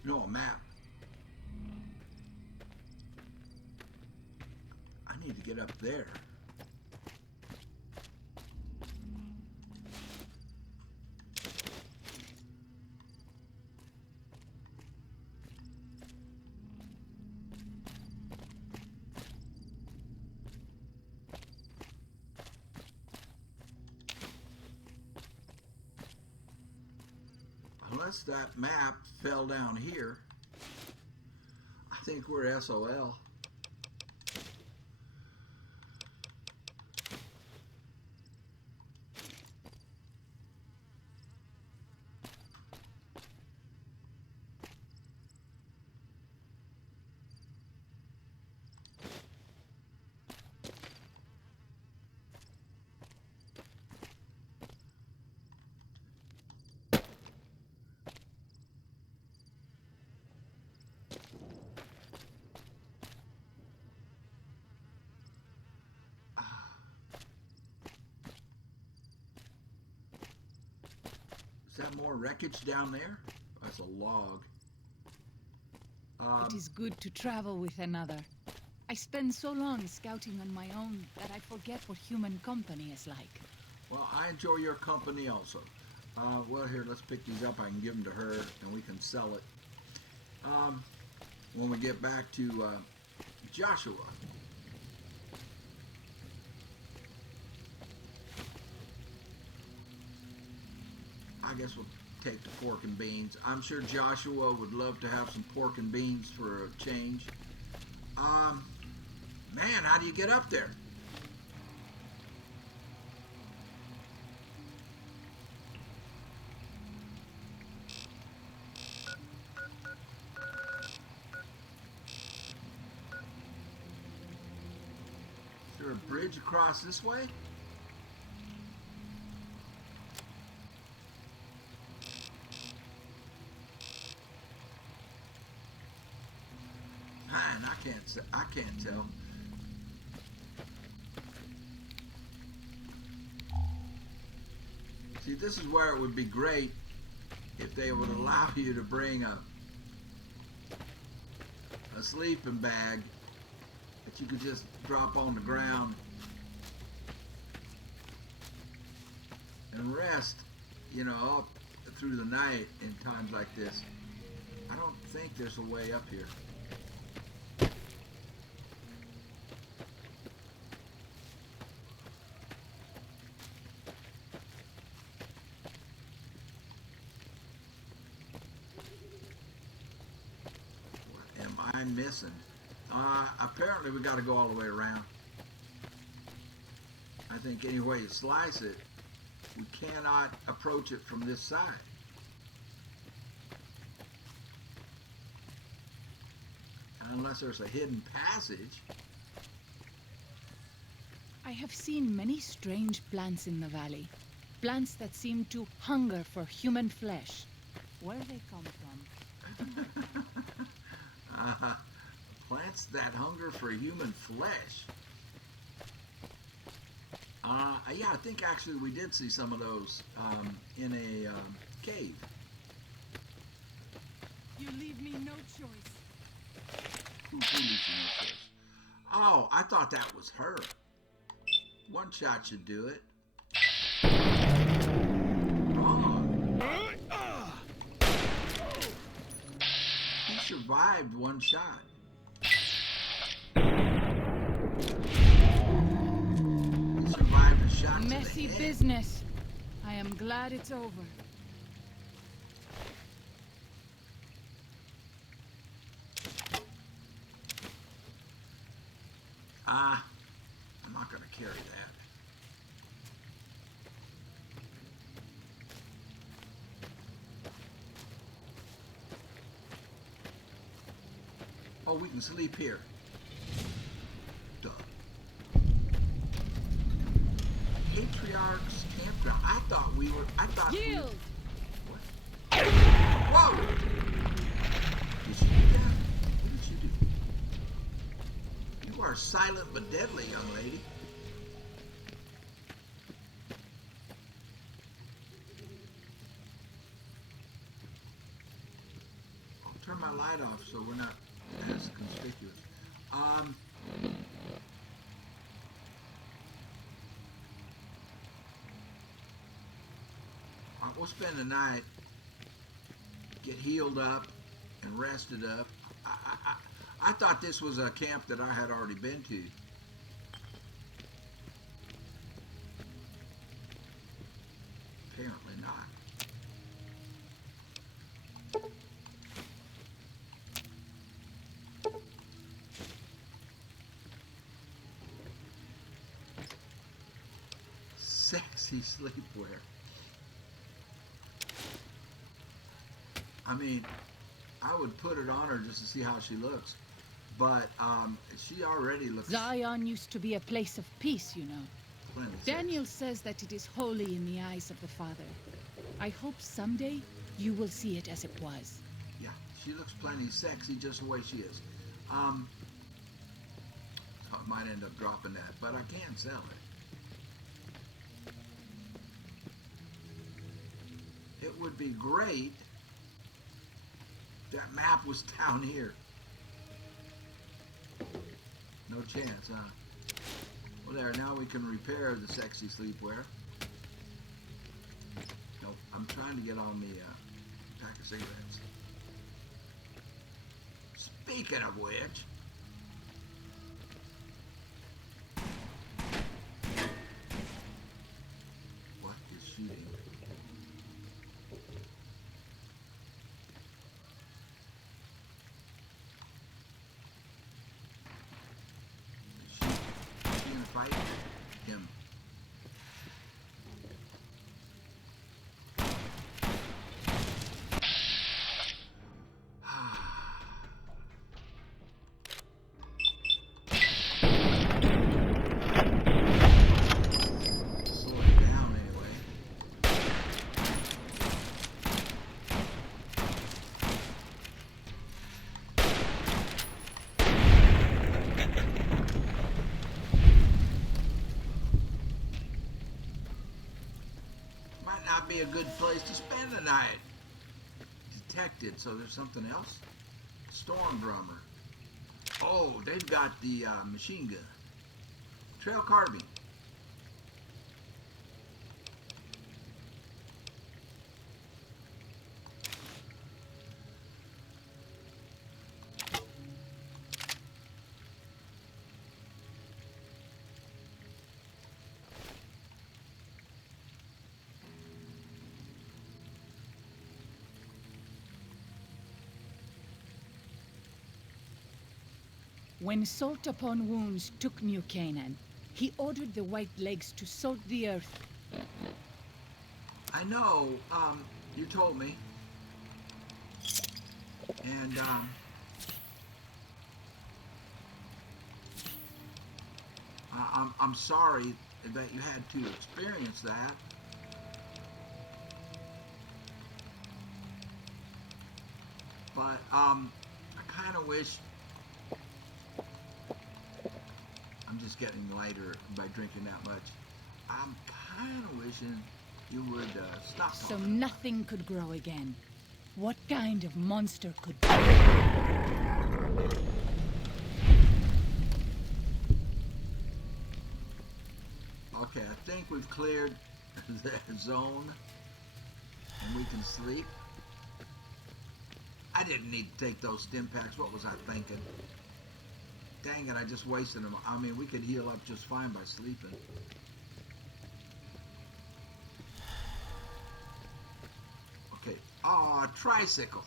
No, a map. I need to get up there. Unless that map fell down here, I think we're SOL. Is that more wreckage down there? That's a log. It is good to travel with another. I spend so long scouting on my own that I forget what human company is like. Well, I enjoy your company also. Well, here, let's pick these up. I can give them to her, and we can sell it. When we get back to Joshua. I guess we'll take the pork and beans. I'm sure Joshua would love to have some pork and beans for a change. Man, how do you get up there? Is there a bridge across this way? Man, I can't tell. See, this is where it would be great if they would allow you to bring a sleeping bag that you could just drop on the ground and rest, you know, up through the night in times like this. I don't think there's a way up here. What am I missing? Apparently we got to go all the way around. I think any way you slice it, we cannot approach it from this side. Unless there's a hidden passage. I have seen many strange plants in the valley. Plants that seem to hunger for human flesh. Where they come from? Plants that hunger for human flesh. Yeah, I think actually we did see some of those in a cave. You leave me no choice. Who leaves you no choice? Oh, I thought that was her. One shot should do it. Wrong. He survived one shot. He survived a shot to the Messy head. business. I am glad it's over. I'm not going to carry that. Oh, we can sleep here. Duh. Patriarch's campground. I thought Yield! What? Whoa! Did she do that? What did she do? You are silent but deadly, young lady. I'll turn my light off so we're not as conspicuous. We'll spend the night, get healed up and rested up. I thought this was a camp that I had already been to. Apparently not. Sexy sleepwear. I mean, I would put it on her just to see how she looks, but she already looks Zion used to be a place of peace, you know. plenty Daniel sexy. says that it is holy in the eyes of the Father. I hope someday you will see it as it was. Yeah, she looks plenty sexy just the way she is. So I might end up dropping that, but I can sell it. It would be great if that map was down here. No chance, huh? Well, there, now we can repair the sexy sleepwear. Nope, I'm trying to get on the pack of cigarettes. Speaking of which, what is shooting? Is she in a fight? Him. Slow it down anyway. Might not be a good place to spend the night. Detected, so there's something else? Storm drummer. Oh, they've got the machine gun. Trail carbine. When Salt Upon Wounds took New Canaan, he ordered the White Legs to salt the earth. I know, you told me. And, I'm sorry that you had to experience that. But, I kind of wish... I'm just getting lighter by drinking that much. I'm kind of wishing you would stop So talking. nothing could grow again. What kind of monster could... Okay, I think we've cleared the zone and we can sleep. I didn't need to take those stim packs. What was I thinking? Dang it, I just wasted them. I mean, we could heal up just fine by sleeping. Okay. Oh, a tricycle.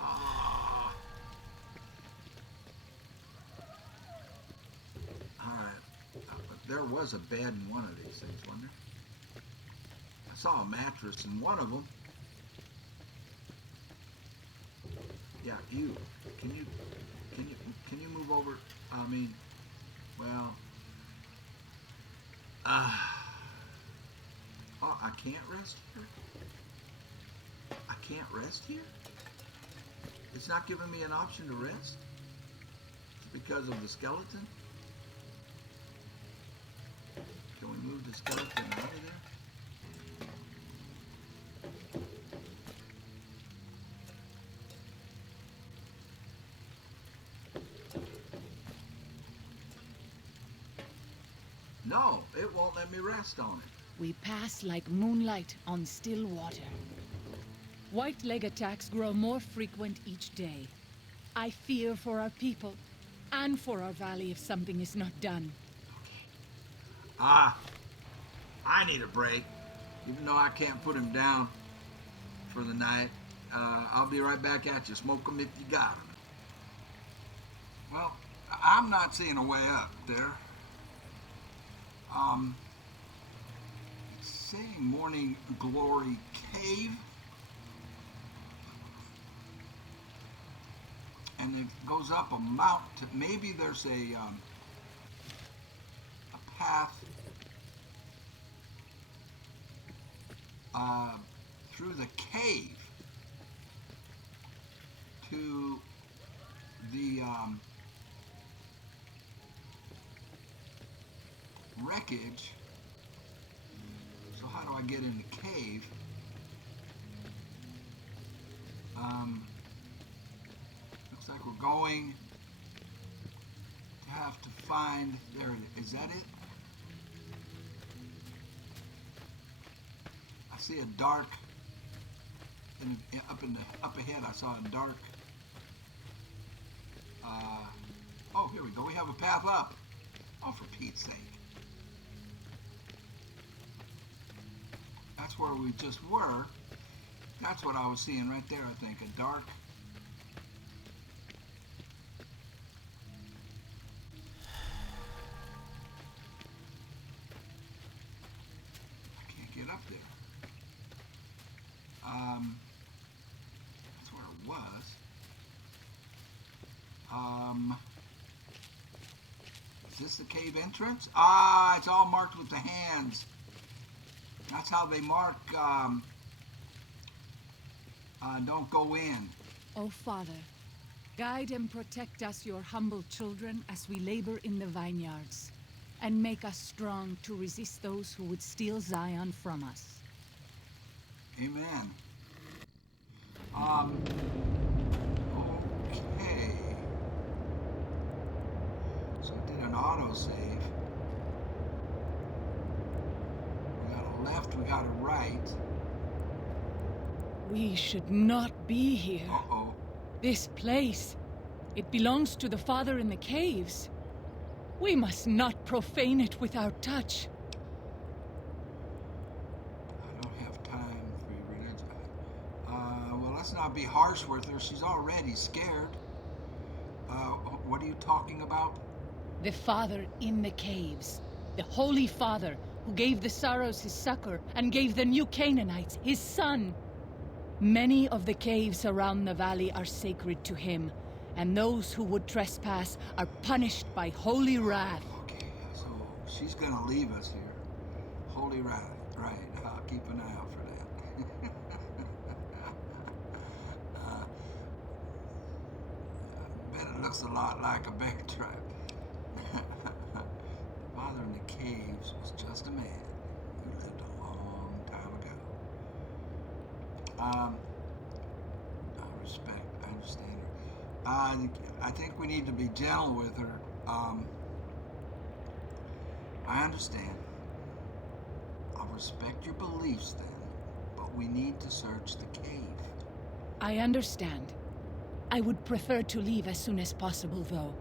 Ah. Alright. There was a bed in one of these things, wasn't there? I saw a mattress in one of them. Yeah, you. Can you can you move over? I mean, well, oh, I can't rest here. I can't rest here. It's not giving me an option to rest. It's because of the skeleton. Can we move the skeleton out of there? No, it won't let me rest on it. We pass like moonlight on still water. White leg attacks grow more frequent each day. I fear for our people and for our valley if something is not done. Ah, I need a break. Even though I can't put him down for the night, I'll be right back at you. Smoke 'em if you got 'em. Well, I'm not seeing a way up there. It's saying Morning Glory Cave. And it goes up a mountain. Maybe there's a path through the cave to the wreckage. So how do I get in the cave? Looks like we're going to have to find, there it is. Is that it? I see a dark, up ahead I saw a dark, oh, here we go. We have a path up. Oh, for Pete's sake. That's where we just were. That's what I was seeing right there, I think. A dark. I can't get up there. That's where it was. Is this the cave entrance? Ah, it's all marked with the hands. That's how they mark, don't go in. Oh, Father, guide and protect us, your humble children, as we labor in the vineyards, and make us strong to resist those who would steal Zion from us. Amen. Okay. So I did an autosave. We got a left, we got a right. We should not be here. Uh-oh. This place, it belongs to the Father in the caves. We must not profane it with our touch. I don't have time for your religion. Well, let's not be harsh with her. She's already scared. What are you talking about? The Father in the caves. The Holy Father, who gave the Sorrows his succor and gave the new Canaanites his son. Many of the caves around the valley are sacred to him, and those who would trespass are punished by holy wrath. Okay, so she's gonna leave us here. Holy wrath, right. I'll keep an eye out for that. I bet it looks a lot like a bear trap. Father in the caves was just a man who lived a long time ago. I understand her. I think we need to be gentle with her. I understand. I'll respect your beliefs then, but we need to search the cave. I understand. I would prefer to leave as soon as possible, though.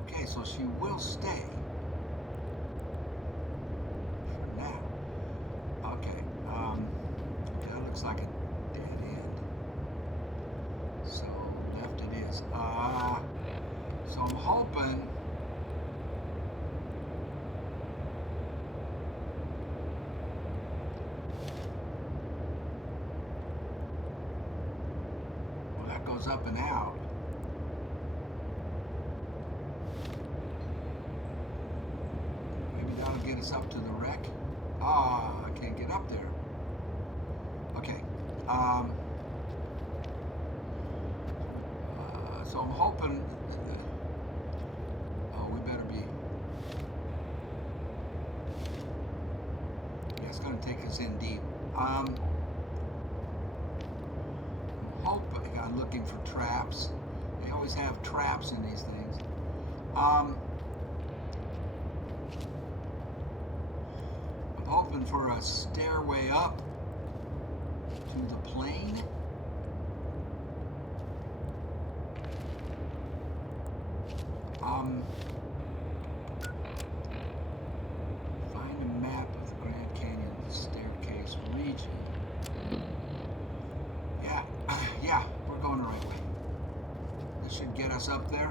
Okay, so she will stay. For now. Okay, that looks like a dead end. So, left it is. So I'm hoping... Well, that that goes up and out. Maybe that'll get us up to the wreck. Ah, I can't get up there. Okay. So I'm hoping. Oh, we better be. Yeah, it's going to take us in deep. I'm looking for traps. They always have traps in these things. I'm hoping for a stairway up to the plane. Find a map of the Grand Canyon staircase region. Yeah, we're going the right way. This should get us up there.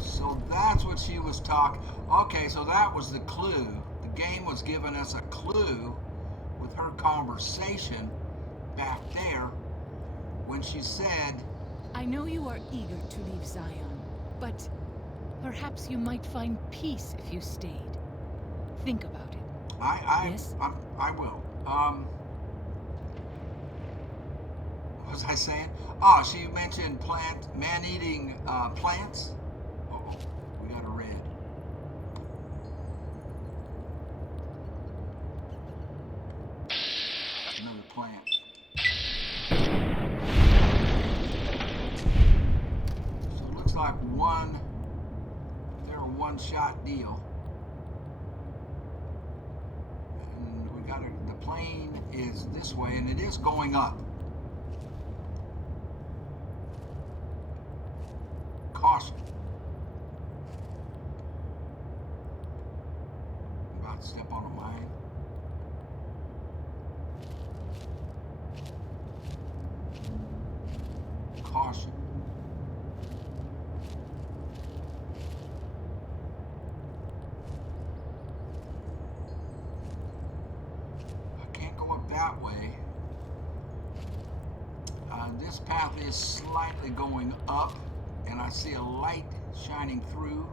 So that's what she was talking. Okay, so that was the clue. The game was giving us a clue with her conversation back there when she said, I know you are eager to leave Zion, but perhaps you might find peace if you stayed. Think about it. Yes? I will. What was I saying? Oh, she mentioned man-eating plants. Uh-oh, we got a red. Another plant. So it looks like they're a one-shot deal. And we got the plane is this way, and it is going up. Caution. I'm about to step on a mine. Caution. I can't go up that way. This path is slightly going up, and I see a light shining through.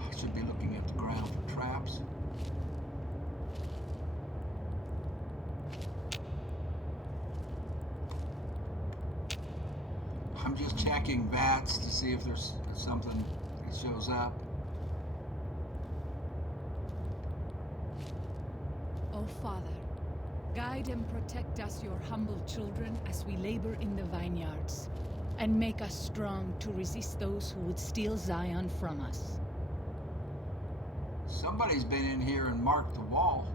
I should be looking at the ground for traps. I'm just checking VATS to see if there's something that shows up. Oh, Father, guide and protect us, your humble children, as we labor in the vineyards, and make us strong to resist those who would steal Zion from us. Somebody's been in here and marked the wall.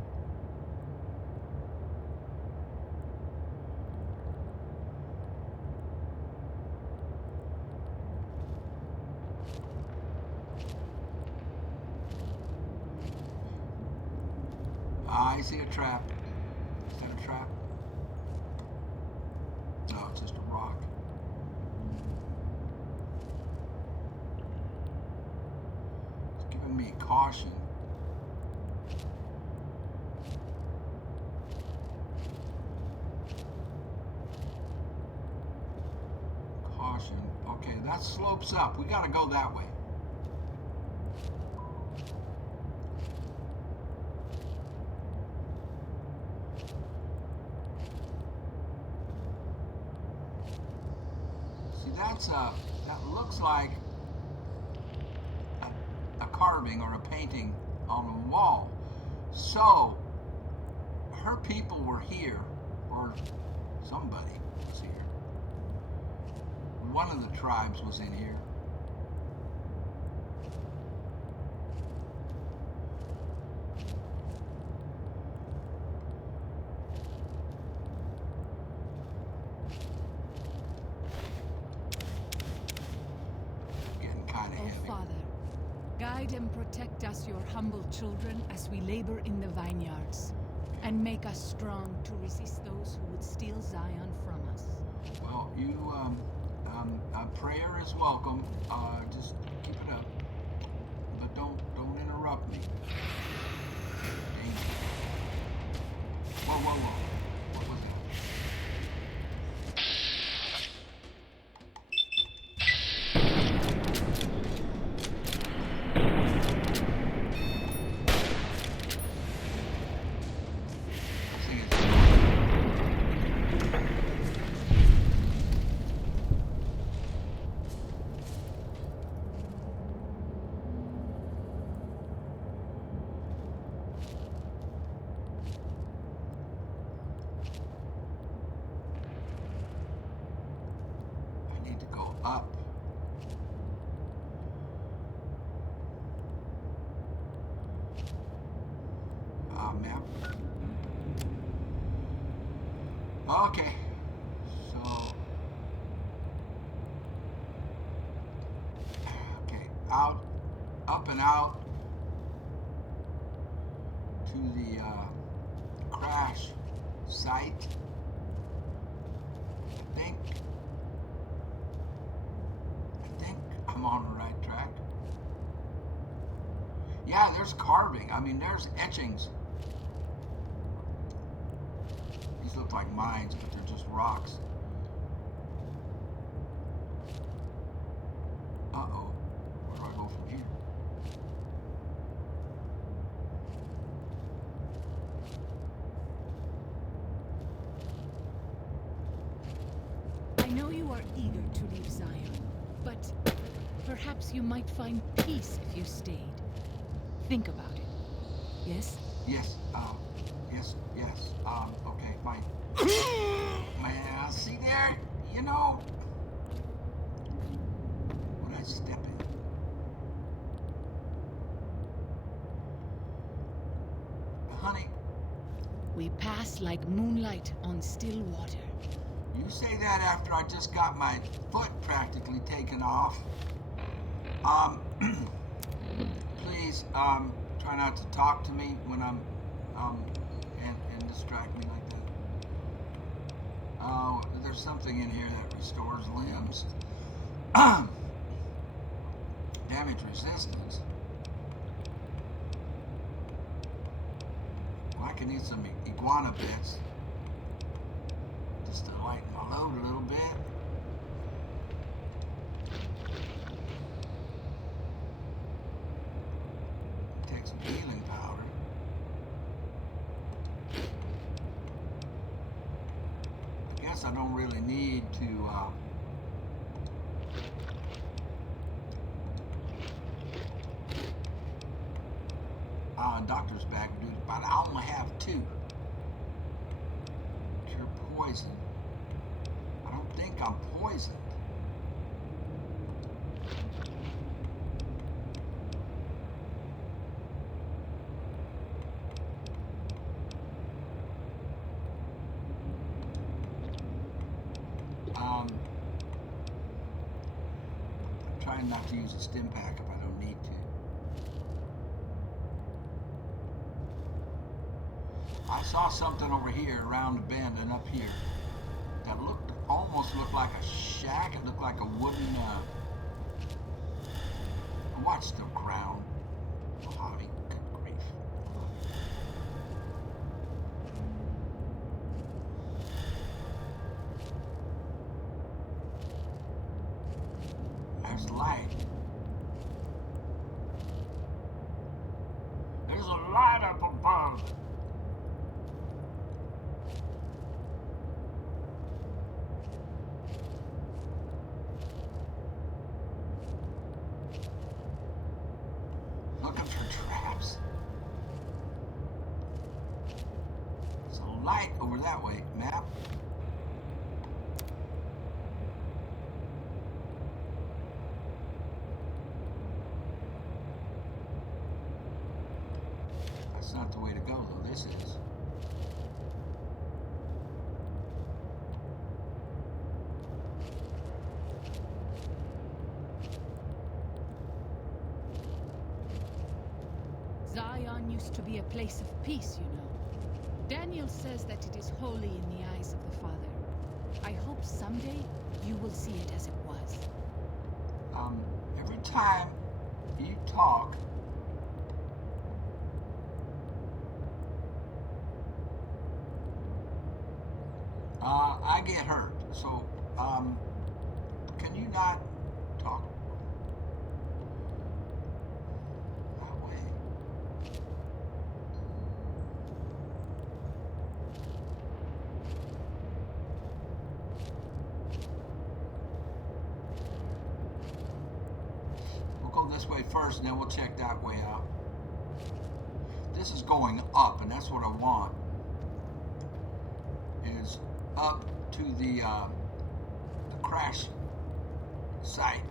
I see a trap. Is that a trap? No, it's just a rock. It's giving me caution. Caution. Okay, that slopes up. We gotta go that way. That looks like a carving or a painting on a wall. So her people were here, or somebody was here. One of the tribes was in here. Guide and protect us, your humble children, as we labor in the vineyards, and make us strong to resist those who would steal Zion from us. Well, you, a prayer is welcome. Just keep it up. But don't interrupt me. Danger. Whoa, whoa, whoa. What was that? Up. Map. Okay. So. Okay. Out. Up and out. To the crash site. I think I'm on the right track. Yeah, there's carving. I mean, there's etchings. These look like mines, but they're just rocks. Uh-oh. Where do I go from here? I know you are eager to leave Zion, but perhaps you might find peace if you stayed. Think about it. Yes? Yes, yes. Okay, my, see there, you know, when I step in. Honey. We pass like moonlight on still water. You say that after I just got my foot practically taken off. Please, try not to talk to me when I'm, and distract me like that. Oh, there's something in here that restores limbs. Damage resistance. Well, I can eat some iguana bits. Just to lighten my load a little bit. Take some healing powder. I guess I don't really need to doctor's bag would do about an hour and a half too. Cure poison. I don't think I'm poisoned. I'm trying not to use a stim pack if I don't need to. I saw something over here around the bend and up here that almost looked like a shack. It looked like a wooden, watch the ground. Hobby, good grief. There's light. There's a light up above. Looking for traps. There's a light over that way. Map. That's not the way to go, though. This is. Zion used to be a place of peace, you know. Daniel says that it is holy in the eyes of the Father. I hope someday you will see it as it was. Every time you talk, I get hurt. So, can you not talk that way? We'll go this way first, and then we'll check that way out. This is going up, and that's what I want. Is up to the crash site.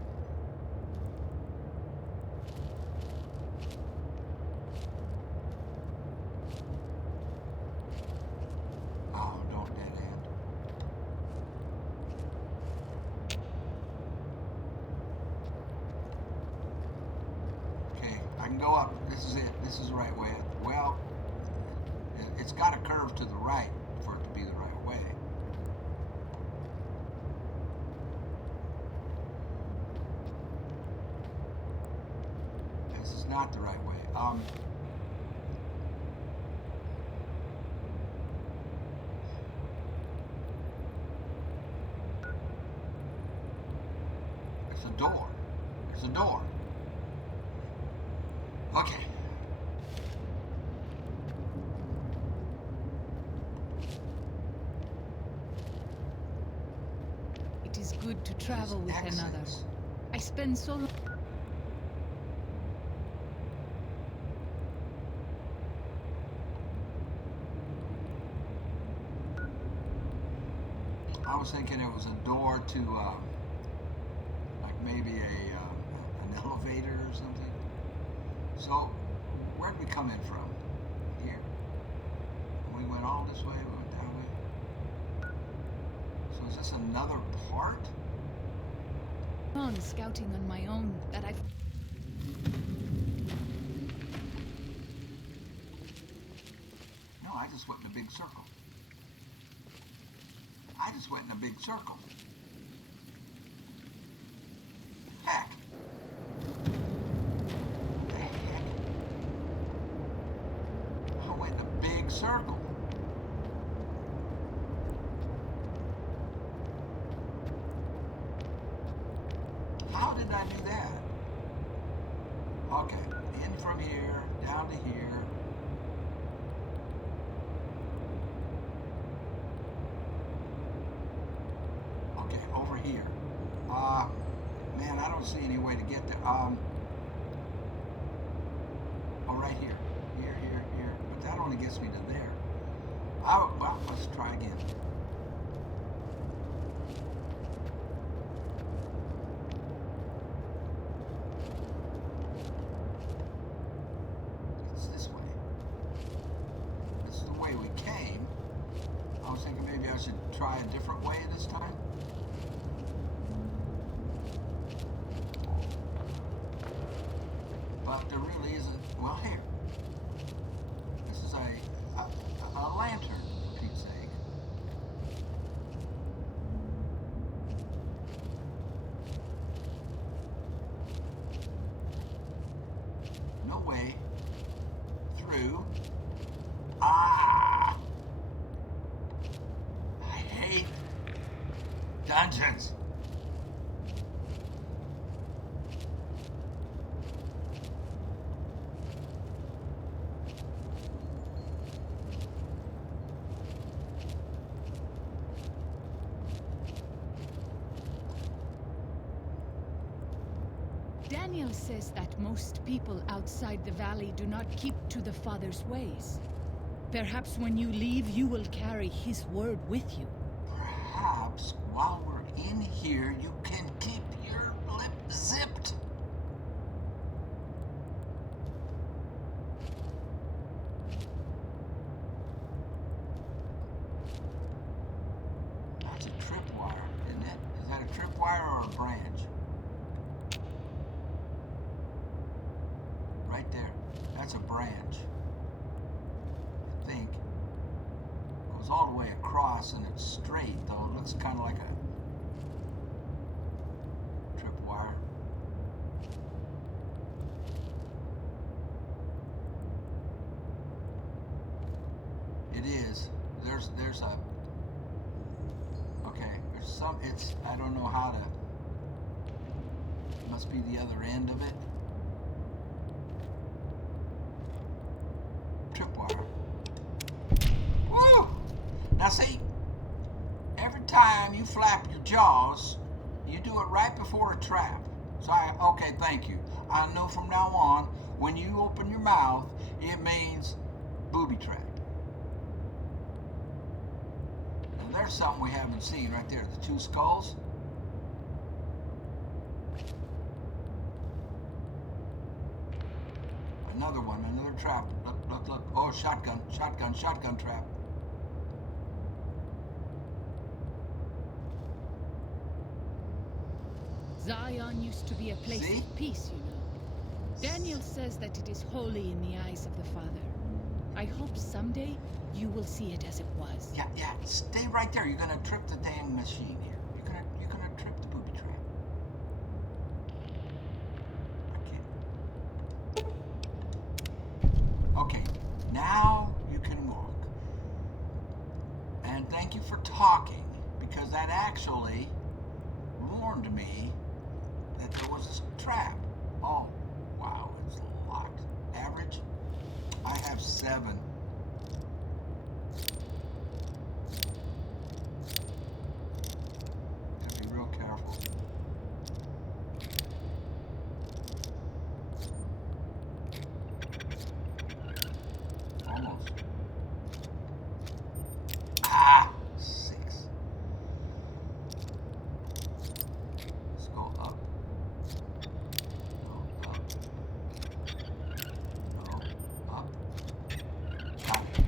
Oh, don't dead end. Okay, I can go up. This is it. This is the right way. Well, it's got a curve to the right for it to be the right way. This is not the right way. There's a door. There's a door. Okay. It is good to travel with Exits. another. I spend so long. I was thinking it was a door to, like maybe an elevator or something. So, where'd we come in from? Here. We went all this way, we went that way. So is this another part? On scouting on my own that I've. No, I just went in a big circle. I just went in a big circle. Heck. The heck? I went in a big circle. How did I do that? Okay, in from here, down to here. Okay, over here. Man, I don't see any way to get there. Oh, right here. Here. But that only gets me to there. Oh, well, let's try again. It's this way. This is the way we came. I was thinking maybe I should try a different way this time. But there really isn't. Well, here. This is a lantern, for Pete's sake. No way through. Ah! I hate dungeons. Daniel says that most people outside the valley do not keep to the Father's ways. Perhaps when you leave, you will carry his word with you. Perhaps while we're in here, you can keep your lip zipped. That's a tripwire, isn't it? Is that a tripwire or a branch? Right there. That's a branch. I think. all the way across and it's straight, though. It looks kind of like a tripwire. It is. There's a. Okay. There's some. It's. I don't know how to. It must be the other end of it. Tripwire. Woo! Now see, every time you flap your jaws, you do it right before a trap. So okay, thank you. I know from now on, when you open your mouth, it means booby trap. Now there's something we haven't seen right there, the two skulls. Another one, another trap. Look, look, look. Oh, shotgun trap. Zion used to be a place See? of peace, you know. Daniel says that it is holy in the eyes of the Father. I hope someday you will see it as it was. Yeah, stay right there. You're gonna trip the dang machine here. You're gonna trip the booby trap. Okay, now you can walk. And thank you for talking, because that actually warned me that there was a trap. Oh, wow, it's locked. Average? I have 7. Gotta be real careful. Almost. Ah! 6. Let's go up. No, up. No, up. Got it.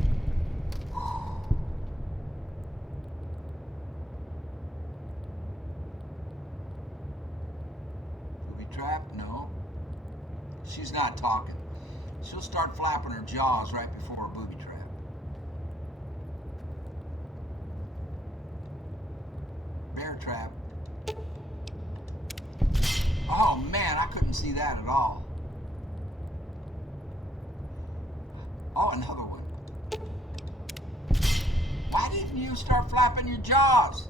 Booby trap? No. She's not talking. She'll start flapping her jaws right before a booby trap. Bear trap. Oh man, I couldn't see that at all. Oh, another one. Why didn't you start flapping your jaws?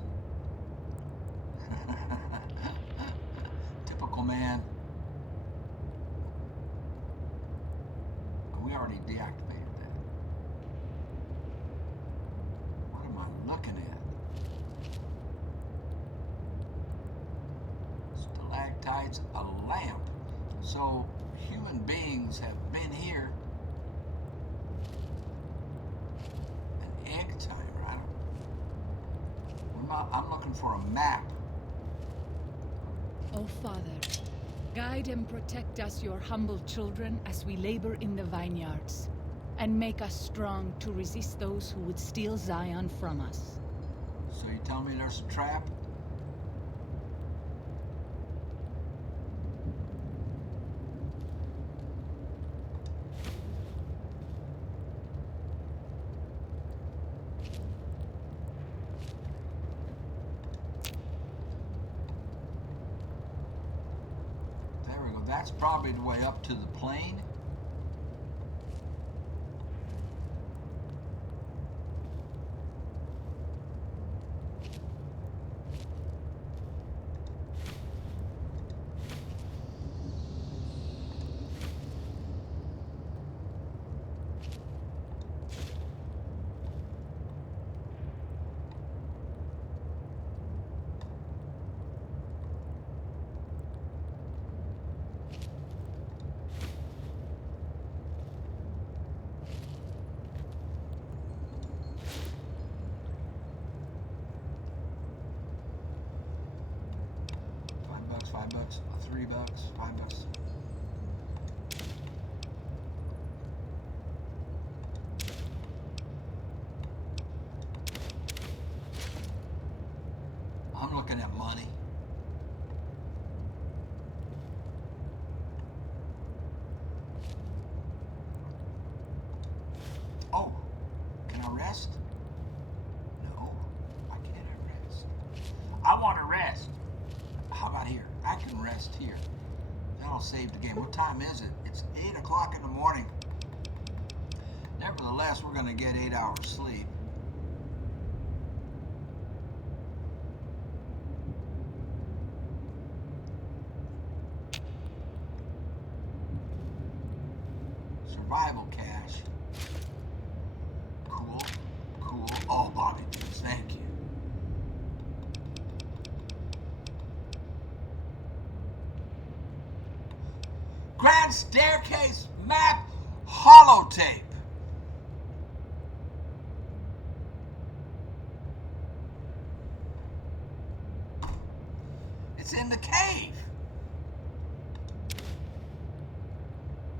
Typical man. We already deactivated that. What am I looking at? Stalactites, a lamp. So human beings have been here. An egg timer. I'm looking for a map. Oh, Father, guide and protect us, your humble children, as we labor in the vineyards, and make us strong to resist those who would steal Zion from us. So you tell me there's a trap? There we go. That's probably the way up to the plane. $5, $3, $5. I'm looking at money. Oh, can I rest? I want to rest. How about here? I can rest here. That'll save the game. What time is it? It's 8 o'clock in the morning. Nevertheless, we're going to get 8 hours sleep. Survival cache. Cool. Cool. Oh, body juice. Thank you. Grand staircase map holotape. It's in the cave.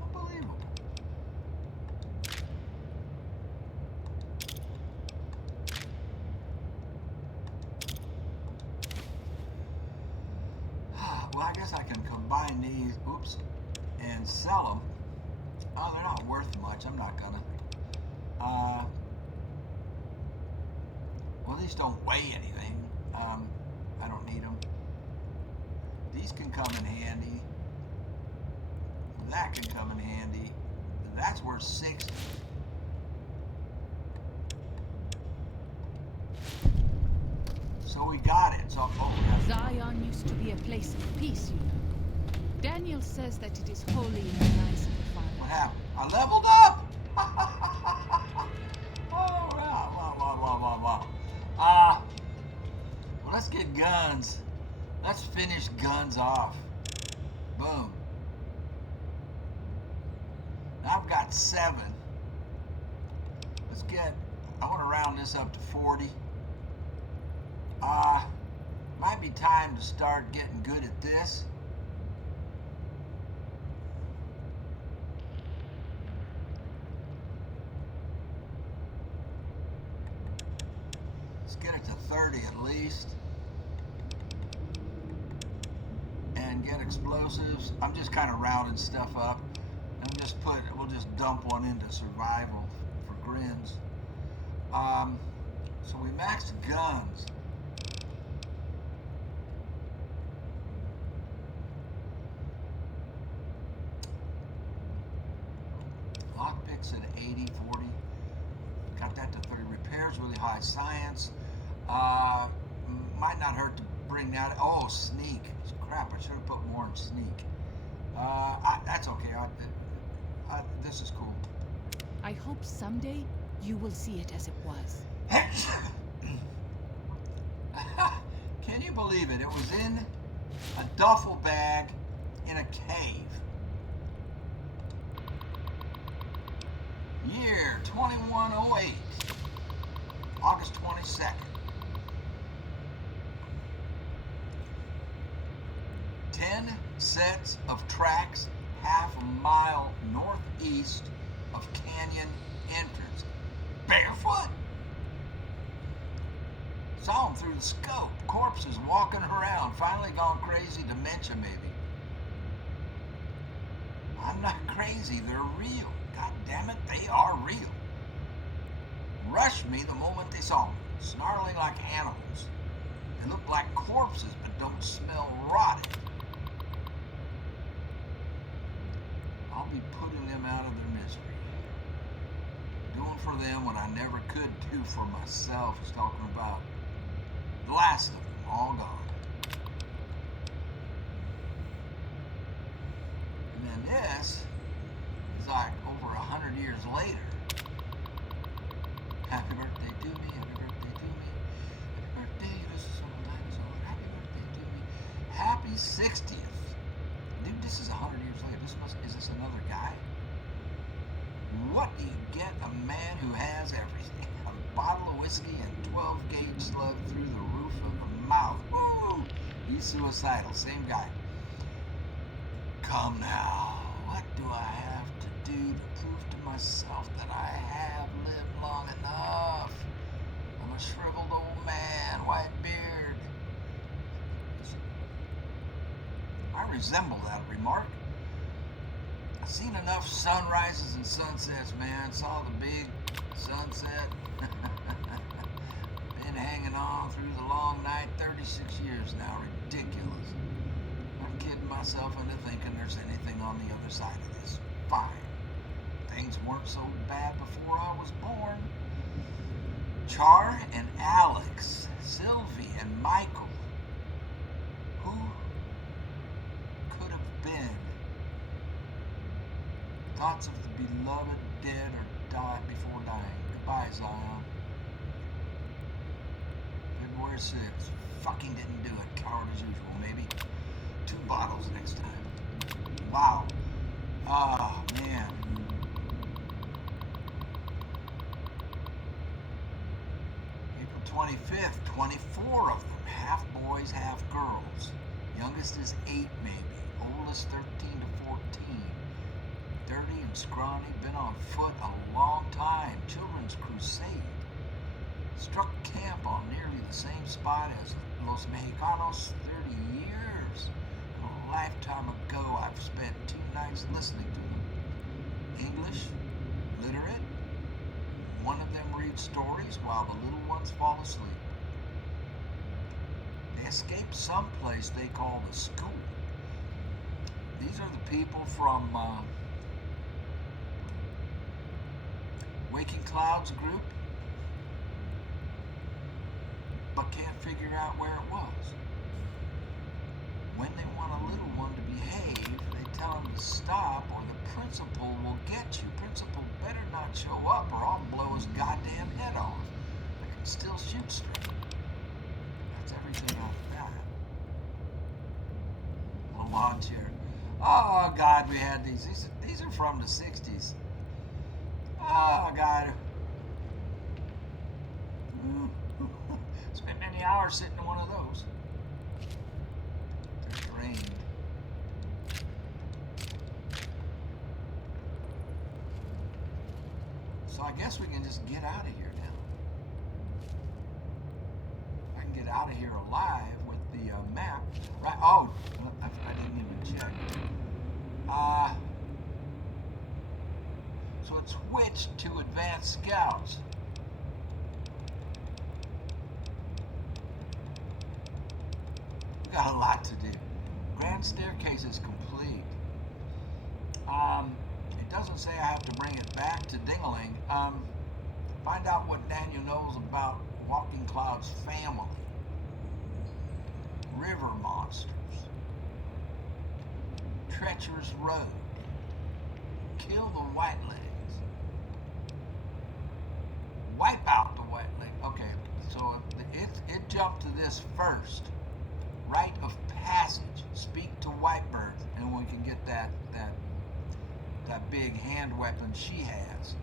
Unbelievable. Well, I guess I can combine these, oops, and sell them. Oh, they're not worth much. I'm not gonna. Well, these don't weigh anything. I don't need them. These can come in handy. That can come in handy. That's worth 60. So we got it. So Zion used to be a place of peace, you know. Daniel says that it is holy in the eyes of the Father. What happened? I leveled up! Oh, wow. Well, let's get guns. Let's finish guns off. Boom. Now I've got 7. Let's get, I want to round this up to 40. Might be time to start getting good at this. Let's get it to 30 at least. And get explosives. I'm just kind of rounding stuff up. And we'll just dump one into survival for grins. So we maxed guns. Lockpicks at 80, 40. Got that to 30. Repairs really high. Science. Might not hurt to bring that. Oh, sneak. Crap, I should have put more in sneak. That's okay. This is cool. I hope someday you will see it as it was. Can you believe it? It was in a duffel bag in a cave. Year 2108. August 22nd. 10 sets of tracks half a mile northeast of canyon entrance. Barefoot? Saw them through the scope. Corpses walking around. Finally gone crazy. Dementia, maybe. I'm not crazy. They're real. God damn it, they are real. Rushed me the moment they saw me. Snarling like animals. They look like corpses, but don't smell rotted. I'll be putting them out of their misery. Doing for them what I never could do for myself. He's talking about the last of them, all gone. And then this is like over 100 years later. Happy birthday to me, happy birthday to me. Happy birthday, this is what I'm on. Happy birthday to me. Happy 60th. Dude, this is 100 years later. Is this another guy? What do you get a man who has everything? A bottle of whiskey and 12-gauge slug through the roof of the mouth. Woo! He's suicidal. Same guy. Come now. What do I have to do to prove to myself that I have lived long enough? I'm a shriveled old man, white beard. I resemble that remark. I've seen enough sunrises and sunsets, man. Saw the big sunset. Been hanging on through the long night, 30 36 years now. Ridiculous. I'm kidding myself into thinking there's anything on the other side of this. Fine. Things weren't so bad before I was born. Char and Alex, Sylvie and Michael. Who could have been? Thoughts of the beloved dead or died before dying. Goodbye, Zion. February 6th. Fucking didn't do it. Coward as usual. Maybe 2 bottles next time. Wow. Oh, man. April 25th. 24 of them. Half boys, half girls. Youngest is 8 maybe. Oldest 13 to 14. Dirty and scrawny. Been on foot a long time. Children's crusade. Struck camp on nearly the same spot as Los Mexicanos 30 years. A lifetime ago, I've spent 2 nights listening to them. English, literate. One of them reads stories while the little ones fall asleep. They escaped someplace they call the school. These are the people from Waking Clouds group, but can't figure out where it was. When they want a little one to behave, they tell him to stop or the principal will get you. Principal better not show up or I'll blow his goddamn head off. I can still shoot straight. That's everything after that. Little lawn chair. Oh God, we had these. These are from the 60s. Oh God. Spent many hours sitting in one of those. They're drained. So I guess we can just get out of here now. I can get out of here alive with the map. Right? Oh, I didn't even check. So it's switched to advanced scouts. Got a lot to do. Grand staircase is complete. It doesn't say I have to bring it back to Dingaling. Find out what Daniel knows about Walking Cloud's family. River monsters. Treacherous road. Kill the Whitelegs. Wipe out the Whitelegs. Okay, so it jumped to this first. Rite of passage. Speak to Whitebird, and we can get that big hand weapon she has.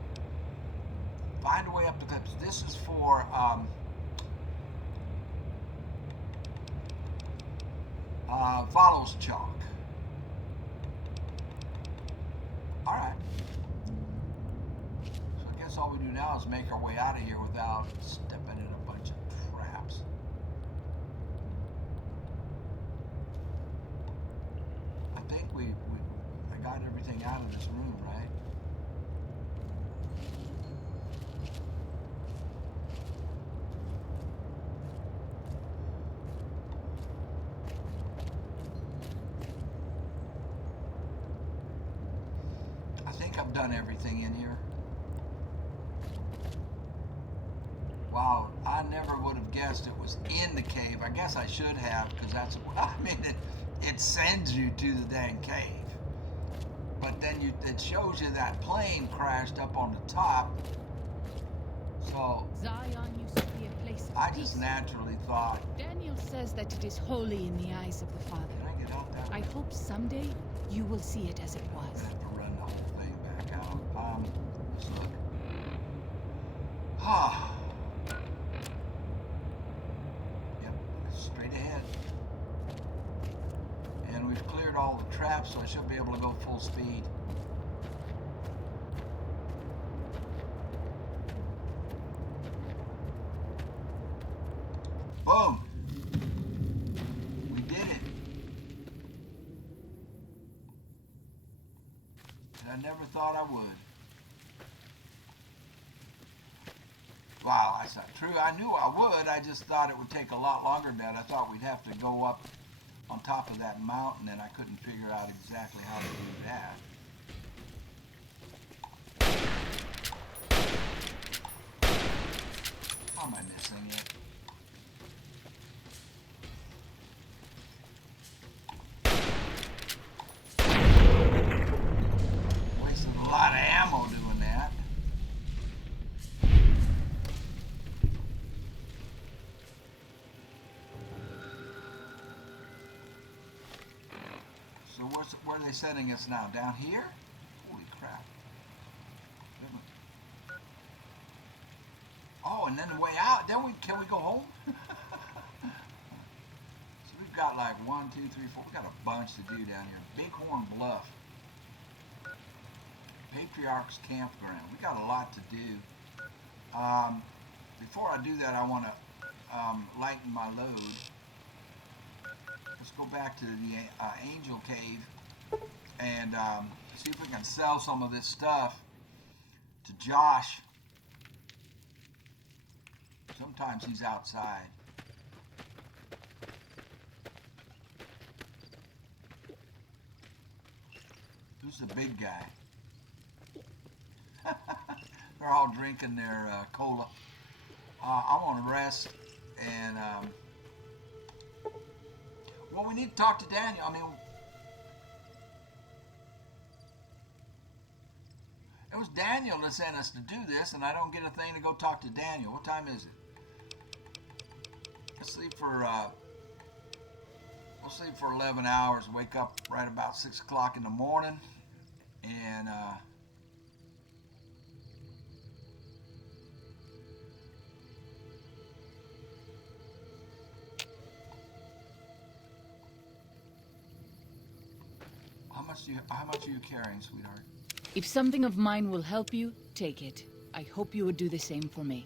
Find a way up the cliffs. This is for follows chalk. All right. So I guess all we do now is make our way out of here without stepping in a bunch of traps. I think I got everything out of this room, right? I think I've done everything in here. Wow, I never would have guessed it was in the cave. I guess I should have, because that's, I mean, it sends you to the dang cave. But then it shows you that plane crashed up on the top. So Zion used to be a place of I peace. just naturally thought, Daniel says that it is holy in the eyes of the Father. can I get out that way? I hope someday you will see it as it I was. have to run the whole thing back out. Let's look. Ah. Yep, straight ahead. And we've cleared all the traps, so I should be able to go full speed. Boom! We did it. And I never thought I would. Wow, that's not true. I knew I would. I just thought it would take a lot longer than that. I thought we'd have to go up on top of that mountain, and I couldn't figure out exactly how to do that. How am I missing it? Wasted a lot of ammo doing that. So where are they sending us now? Down here? Holy crap. Oh, and then the way out, then can we go home? So we've got like 1, 2, 3, 4. We got a bunch to do down here. Bighorn Bluff. Patriarch's Campground. We got a lot to do. Before I do that, I want to lighten my load. Let's go back to the Angel Cave and see if we can sell some of this stuff to Josh. Sometimes he's outside. Who's the big guy? They're all drinking their cola. I want to rest and well, we need to talk to Daniel. I mean, it was Daniel that sent us to do this, and I don't get a thing to go talk to Daniel. What time is it? We'll sleep for 11 hours. Wake up right about 6 o'clock in the morning, and how much are you carrying, sweetheart? If something of mine will help you, take it. I hope you would do the same for me.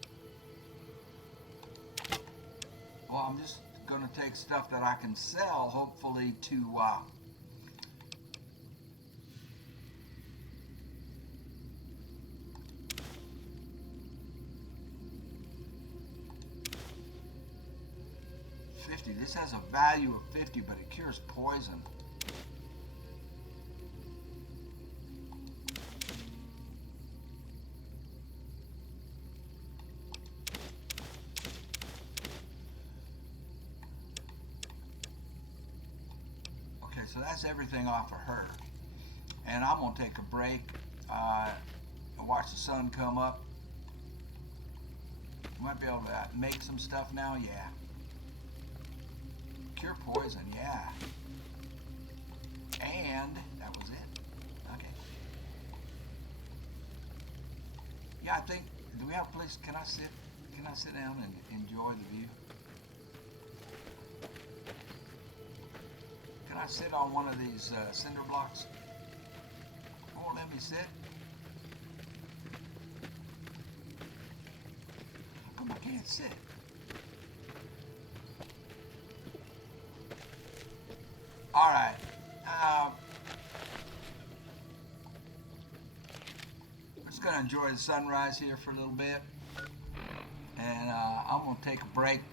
Well, I'm just going to take stuff that I can sell, hopefully, to $50. This has a value of 50, but it cures poison. So that's everything off of her. And I'm going to take a break and watch the sun come up. Might be able to make some stuff now, yeah. Cure poison, yeah. And that was it. Okay. Yeah, I think, do we have a place, can I sit down and enjoy the view? Can I sit on one of these cinder blocks? Oh, let me sit. How come I can't sit? All right. I'm just going to enjoy the sunrise here for a little bit. And I'm going to take a break.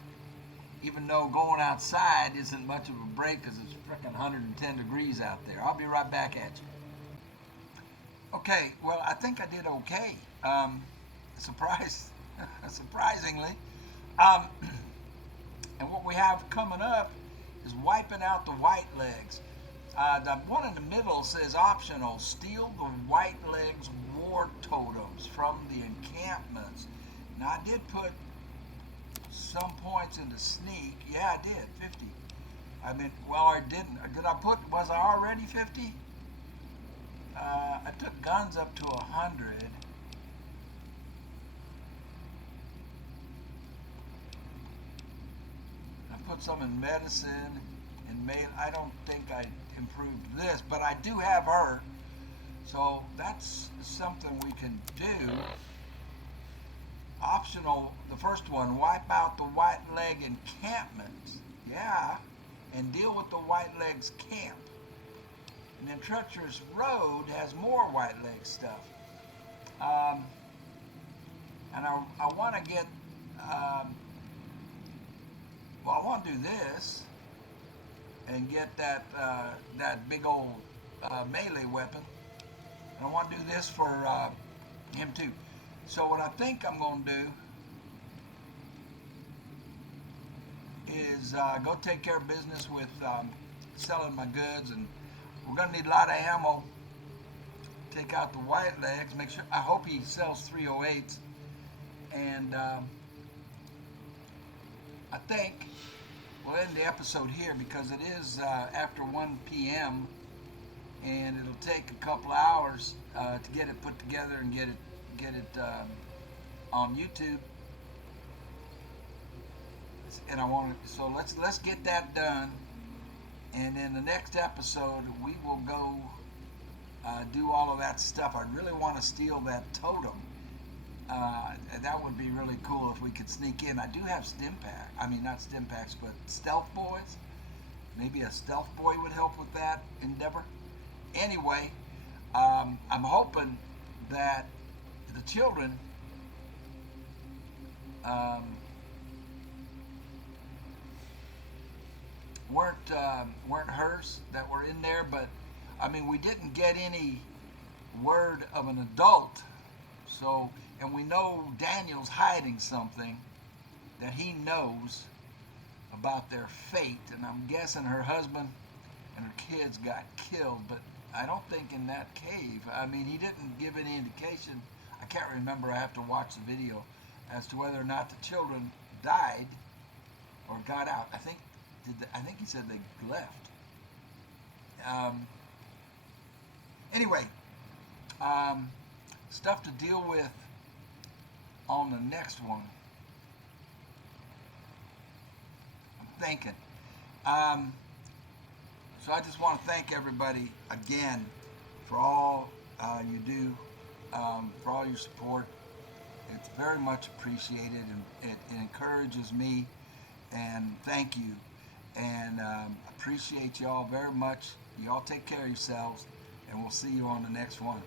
Even though going outside isn't much of a break because it's frickin' 110 degrees out there. I'll be right back at you. Okay, well, I think I did okay. Surprisingly. And what we have coming up is wiping out the white legs. The one in the middle says optional, steal the white legs war totems from the encampments. Now, I did put some points into sneak. Yeah, I did. 50. I mean, well, I didn't. Was I already 50? I took guns up to 100. I put some in medicine and I don't think I improved this, but I do have her. So that's something we can do. Optional, the first one, wipe out the white leg encampment. Yeah, and deal with the white legs camp. And then Treacherous Road has more white leg stuff. And I want to get, well, I want to do this and get that big old melee weapon. And I want to do this for him too. So what I think I'm going to do is go take care of business with selling my goods, and we're going to need a lot of ammo. Take out the white legs. Make sure. I hope he sells 308s, and I think we'll end the episode here because it is after 1 p.m. and it'll take a couple of hours to get it put together and get it on YouTube. And I want to, so let's get that done, and in the next episode we will go do all of that stuff. I really want to steal that totem. That would be really cool if we could sneak in. I do have stim pack. I mean, not stim packs, but stealth boys. Maybe a stealth boy would help with that endeavor. Anyway, I'm hoping that the children weren't hers that were in there, but I mean, we didn't get any word of an adult. So, and we know Daniel's hiding something that he knows about their fate, and I'm guessing her husband and her kids got killed, but I don't think in that cave. I mean, he didn't give any indication. I can't remember. I have to watch the video as to whether or not the children died or got out. I think he said they left. Anyway, stuff to deal with on the next one. I'm thinking. So I just want to thank everybody again for all you do, for all your support. It's very much appreciated, and it encourages me, and thank you. And appreciate y'all very much. Y'all take care of yourselves, and we'll see you on the next one.